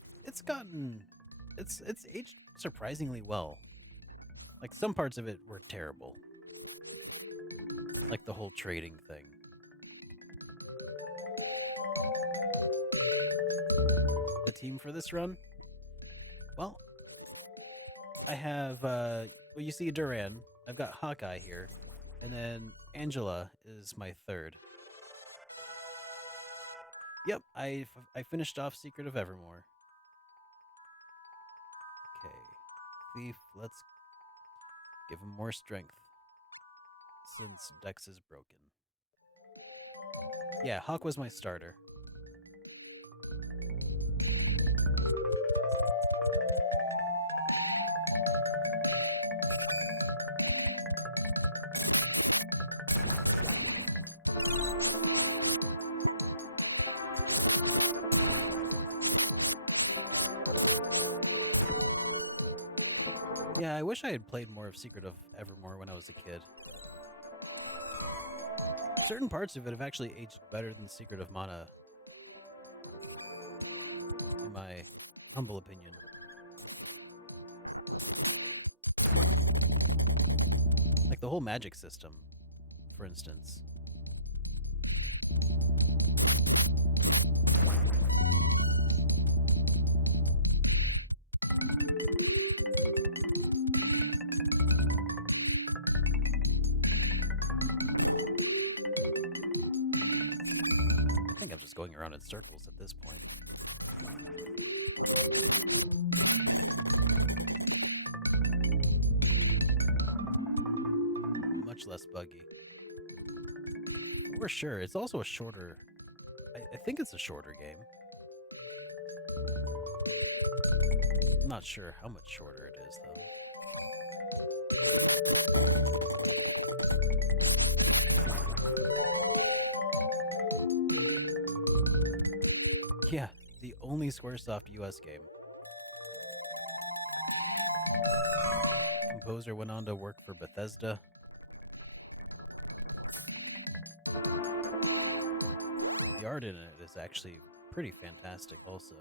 aged surprisingly well. Like some parts of it were terrible. Like the whole trading thing. The team for this run? Well, I have well, you see Duran. I've got Hawkeye here, and then Angela is my third. Yep, I finished off Secret of Evermore. Okay, Thief, let's give him more strength, since Dex is broken. Yeah, Hawk was my starter. Yeah, I wish I had played more of Secret of Evermore when I was a kid. Certain parts of it have actually aged better than Secret of Mana, in my humble opinion. Like the whole magic system, for instance. I think I'm just going around in circles at this point. Much less buggy. For sure, it's also a shorter... I think it's a shorter game. I'm not sure how much shorter it is, though. Yeah, the only Squaresoft US game. Composer went on to work for Bethesda. The art in it is actually pretty fantastic also.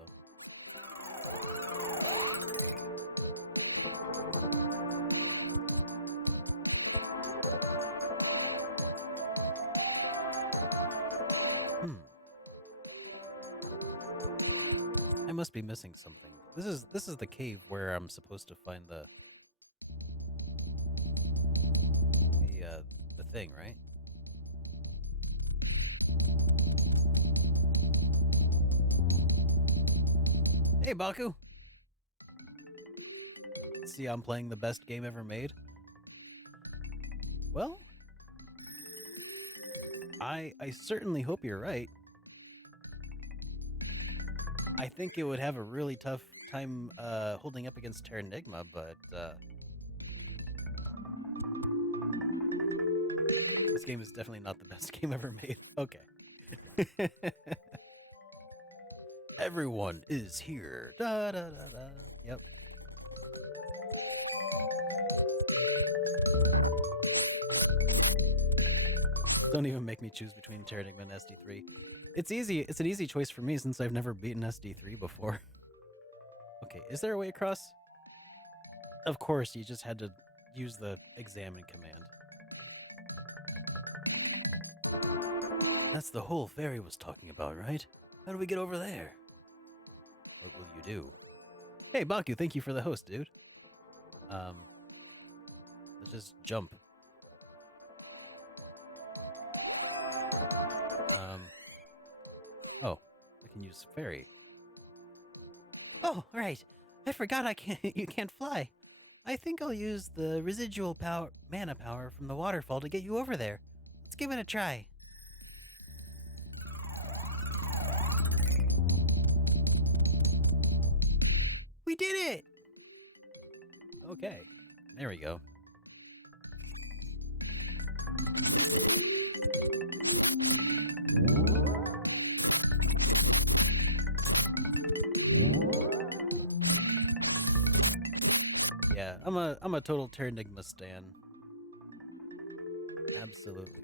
I must be missing something. This is the cave where I'm supposed to find the thing, right? Hey, Baku. See, I'm playing the best game ever made. Well, I certainly hope you're right. I think it would have a really tough time holding up against Terranigma, but this game is definitely not the best game ever made. Okay. Everyone is here. Da da da da. Yep. Don't even make me choose between Terranigma and SD3. It's easy. It's an easy choice for me since I've never beaten SD3 before. Okay, is there a way across? Of course, you just had to use the examine command. That's the hole Fairy was talking about, right? How do we get over there? What will you do? Hey, Baku, thank you for the host, dude. Let's just jump. Oh, I can use Fairy. Oh, right. I forgot you can't fly. I think I'll use the residual mana power from the waterfall to get you over there. Let's give it a try. We did it! Okay, there we go. Yeah, I'm a total Terranigma stan. Absolutely.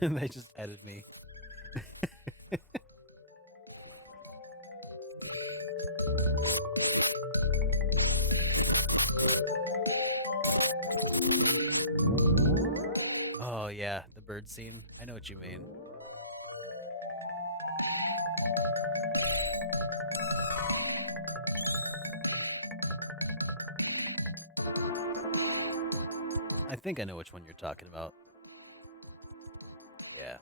They just added me. Oh yeah, the bird scene. I know what you mean. I think I know which one you're talking about. Yeah.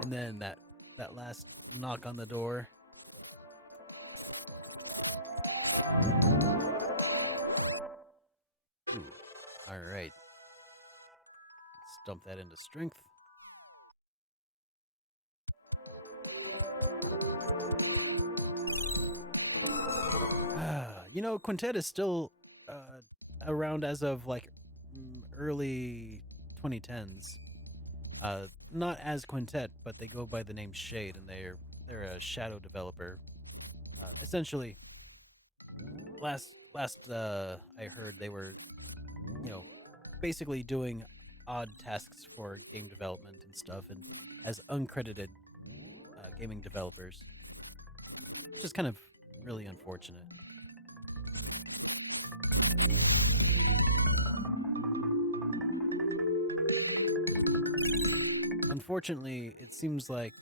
And then that last knock on the door. Ooh. All right. Let's dump that into strength. You know, Quintet is still around as of like early 2010s. Not as Quintet, but they go by the name Shade, and they're a shadow developer. Essentially, last I heard they were, you know, basically doing odd tasks for game development and stuff, and as uncredited gaming developers, which is kind of really unfortunate. Unfortunately, it seems like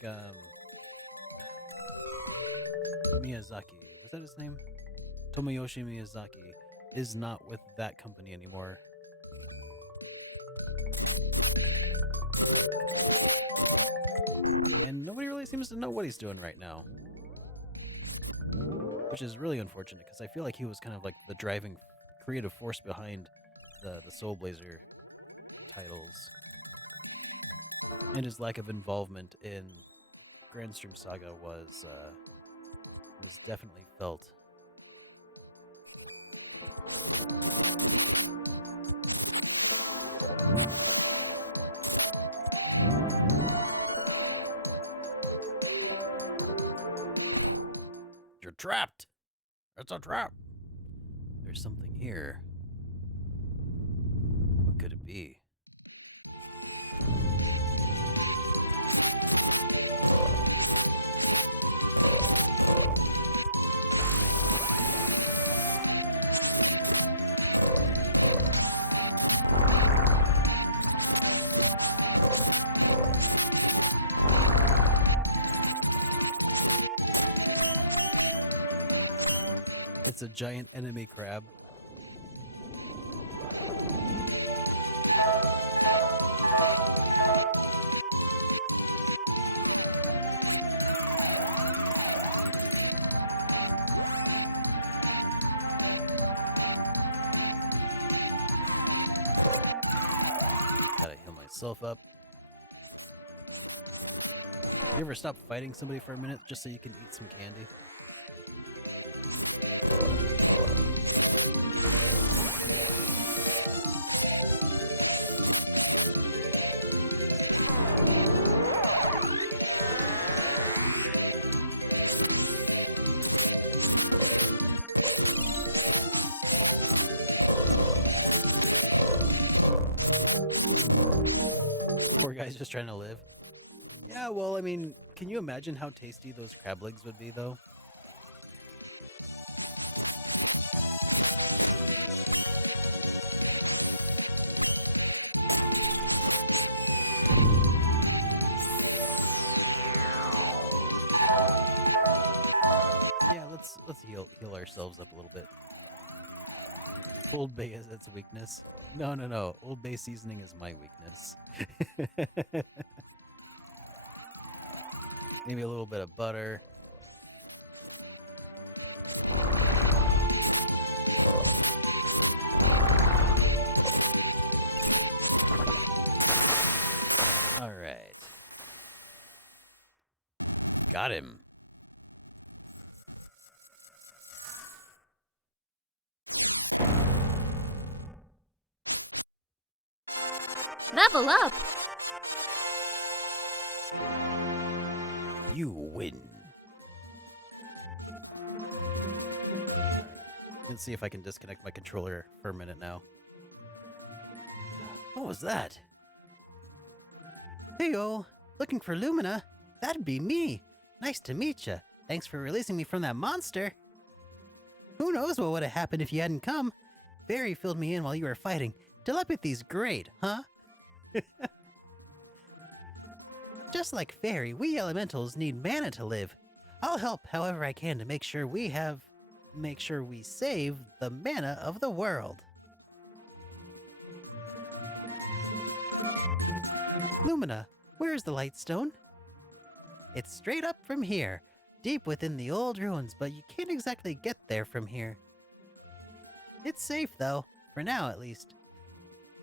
Miyazaki, was that his name? Tomoyoshi Miyazaki is not with that company anymore. And nobody really seems to know what he's doing right now. Which is really unfortunate, because I feel like he was kind of like the driving creative force behind the Soul Blazer titles. And his lack of involvement in Grandstream Saga was was definitely felt. You're trapped. It's a trap. There's something here. What could it be? It's a giant enemy crab. Gotta heal myself up. You ever stop fighting somebody for a minute just so you can eat some candy? Poor guy's just trying to live. Yeah, well, I mean, can you imagine how tasty those crab legs would be, though? Yeah, let's heal ourselves up a little bit. Old Bay is its weakness. No. Old Bay seasoning is my weakness. Maybe a little bit of butter. All right. Got him. Level up! You win. Let's see if I can disconnect my controller for a minute now. What was that? Heyo, looking for Lumina? That'd be me. Nice to meet ya. Thanks for releasing me from that monster. Who knows what would have happened if you hadn't come? Fairy filled me in while you were fighting. Telepathy's great, huh? Just like Fairy, we elementals need mana to live. I'll help however I can to make sure we save the mana of the world. Lumina, where's the Lightstone? It's straight up from here, deep within the old ruins, but you can't exactly get there from here. It's safe though, for now at least.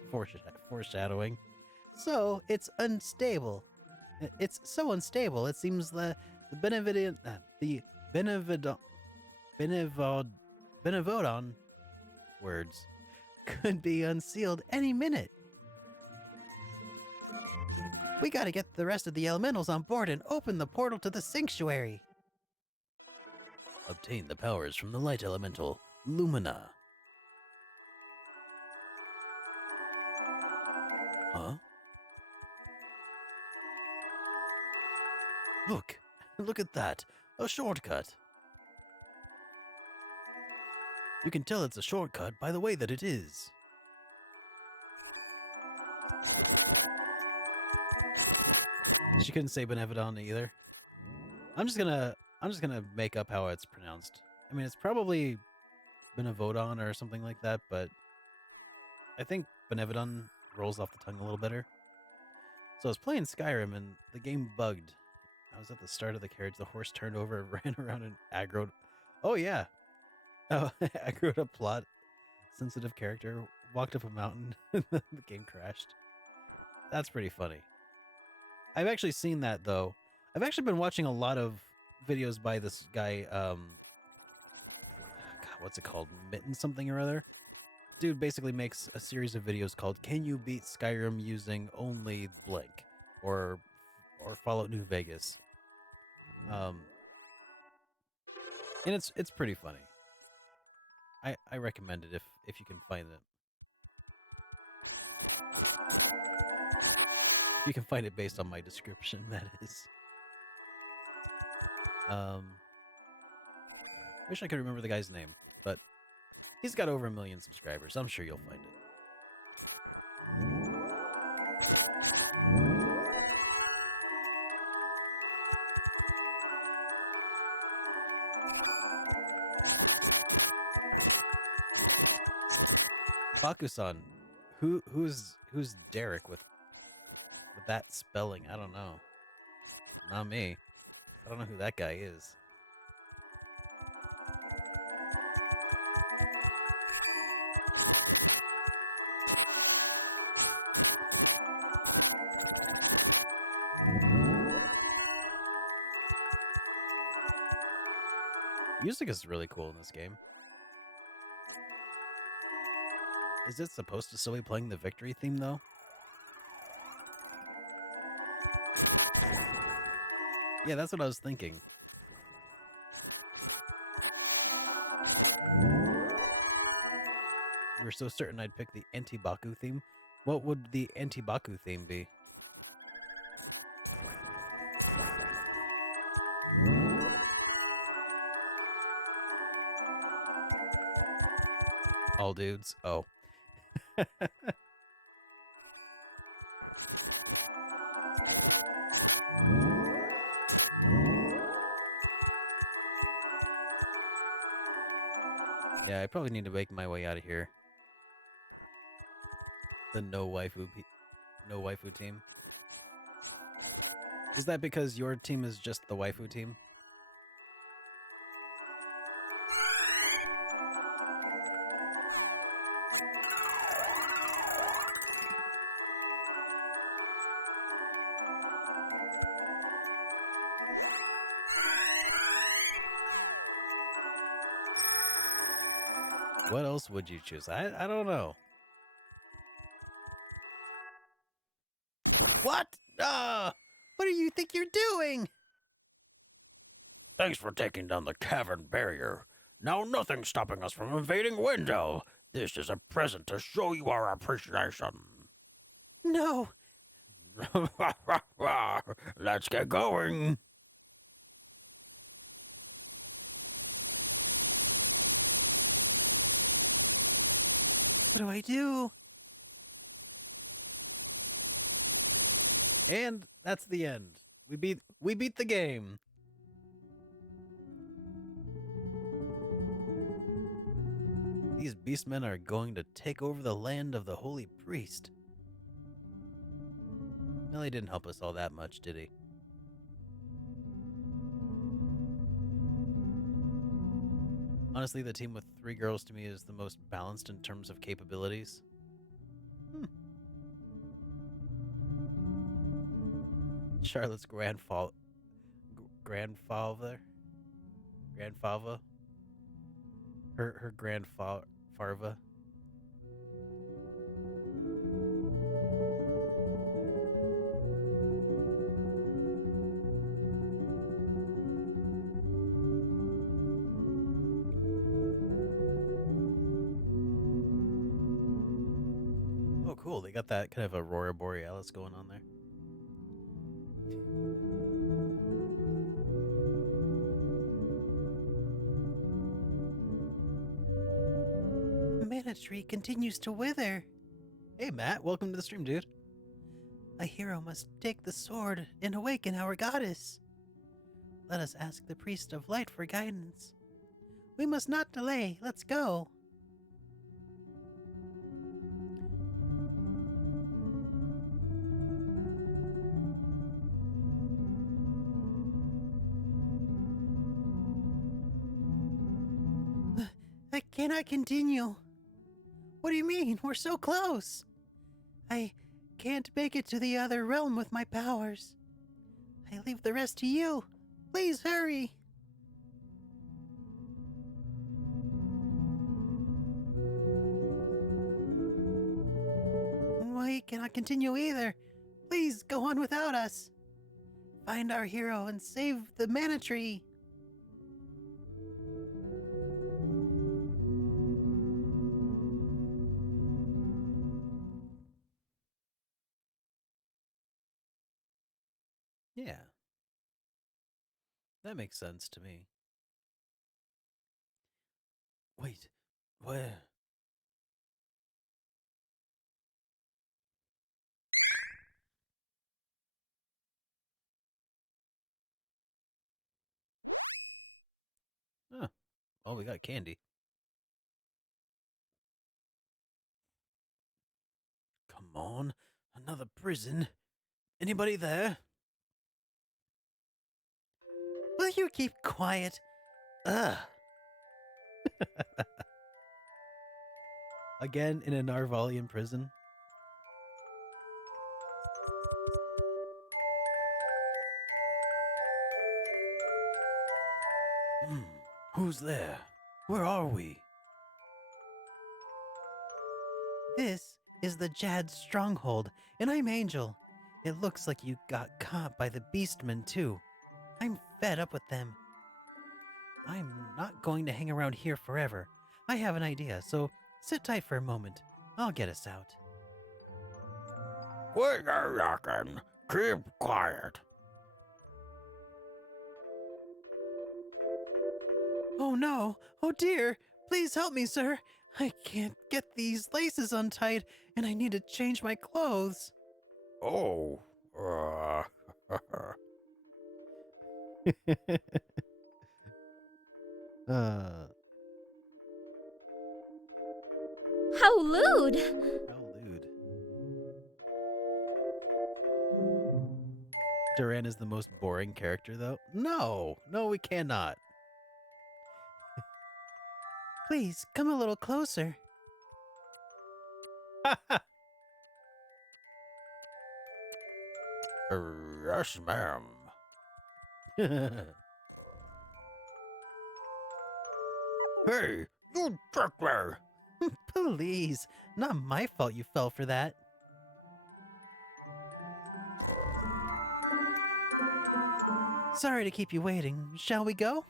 Foreshadowing. So, it's unstable. It's so unstable, it seems the Benevodon Words. could be unsealed any minute. We gotta get the rest of the elementals on board and open the portal to the sanctuary. Obtain the powers from the light elemental, Lumina. Huh? Look at that. A shortcut. You can tell it's a shortcut by the way that it is. She couldn't say Benevodon either. I'm just gonna make up how it's pronounced. I mean, it's probably Benevodon or something like that, but I think Benevodon rolls off the tongue a little better. So I was playing Skyrim and the game bugged. I was at the start of the carriage. The horse turned over, ran around, and aggroed. Oh yeah, aggroed a plot-sensitive character. Walked up a mountain, and the game crashed. That's pretty funny. I've actually seen that though. I've actually been watching a lot of videos by this guy, God, what's it called? Mitten something or other? Dude basically makes a series of videos called "Can You Beat Skyrim Using Only Blank?" or Fallout New Vegas. And it's pretty funny. I recommend it if you can find it. You can find it based on my description, that is. Yeah. Wish I could remember the guy's name, but he's got over 1 million subscribers. I'm sure you'll find it. Bakusan, who's Derek with that spelling? I don't know. Not me. I don't know who that guy is. Music is really cool in this game. Is it supposed to still be playing the victory theme, though? Yeah, that's what I was thinking. You were so certain I'd pick the anti-Baku theme. What would the anti-Baku theme be? All dudes? Oh. Yeah, I probably need to make my way out of here. The no waifu team. Is that because your team is just the waifu team? What else would you choose? I don't know. What? What do you think you're doing? Thanks for taking down the cavern barrier. Now nothing's stopping us from invading Window. This is a present to show you our appreciation. No. Let's get going. What do I do? And that's the end. We beat the game. These beastmen are going to take over the land of the holy priest. Millie didn't help us all that much, did he? Honestly, the team with 3 girls to me is the most balanced in terms of capabilities. Charlotte's grandfather, her grandfather. Oh, cool! They got that kind of Aurora Borealis going on there. The mana tree continues to wither. Hey, Matt, welcome to the stream, dude. A hero must take the sword and awaken our goddess. Let us ask the priest of light for guidance. We must not delay. Let's go. I cannot continue. What do you mean? We're so close. I can't make it to the other realm with my powers. I leave the rest to you. Please hurry. cannot continue either. Please go on without us. Find our hero and save the mana tree. Yeah. That makes sense to me. Wait, where? Oh, well, we got candy. Come on, another prison. Anybody there? Will you keep quiet? Ugh. Again in a Narvalian prison? Hmm, who's there? Where are we? This is the Jad stronghold, and I'm Angel. It looks like you got caught by the Beastmen, too. I'm fed up with them. I'm not going to hang around here forever. I have an idea, so sit tight for a moment. I'll get us out. Quit your yucking. Keep quiet. Oh no! Oh dear! Please help me, sir! I can't get these laces untied, and I need to change my clothes. Oh. uh, How lewd! how lewd. Duran is the most boring character, though. No, we cannot. Please, come a little closer. Yes, ma'am. Hey, you tricked me. Please, not my fault you fell for that. Sorry to keep you waiting. Shall we go?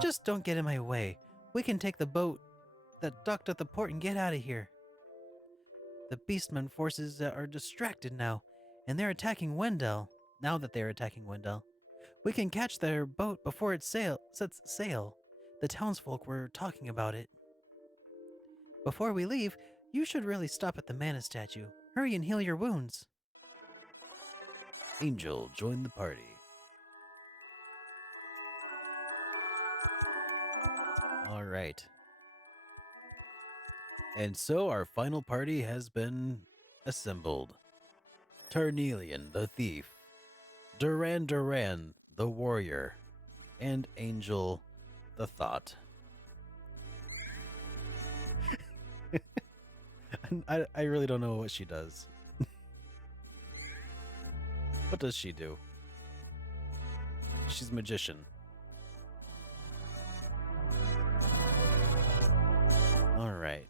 Just don't get in my way. We can take the boat that docked at the port and get out of here. The Beastmen forces are distracted now, and they're attacking Wendell. Now that they're attacking Wendell, we can catch their boat before it sets sail. The townsfolk were talking about it. Before we leave, you should really stop at the mana statue. Hurry and heal your wounds. Angel, join the party. All right. And so our final party has been assembled. Tarnelian, the thief. Duran, the warrior. And Angel, the thought. I really don't know what she does. What does she do? She's a magician. All right.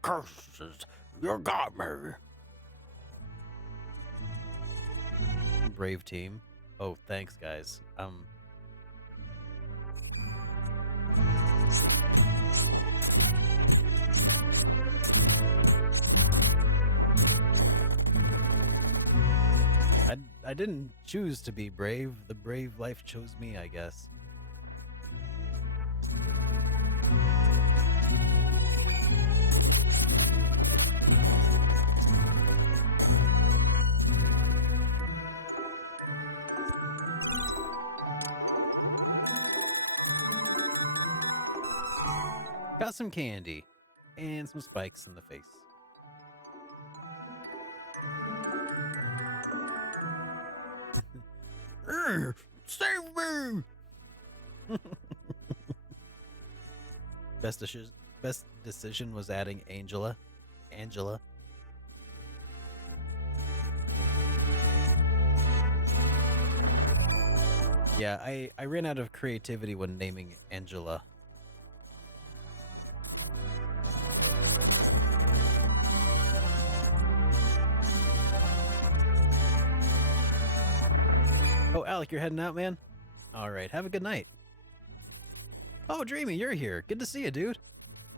Curses, you got me. Brave team. Oh, thanks, guys. I didn't choose to be brave. The brave life chose me, I guess. Got some candy and some spikes in the face. Save me! Best decision was adding Angela. Yeah, I ran out of creativity when naming Angela. Oh, Alec, you're heading out, man? All right, have a good night. Oh, Dreamy, you're here. Good to see you, dude.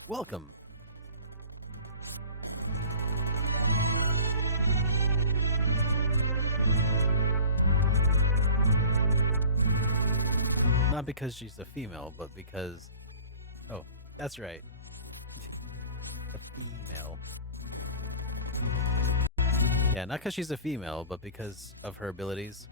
Welcome. Not because she's a female, but because... Oh, that's right. A female. Yeah, not because she's a female, but because of her abilities.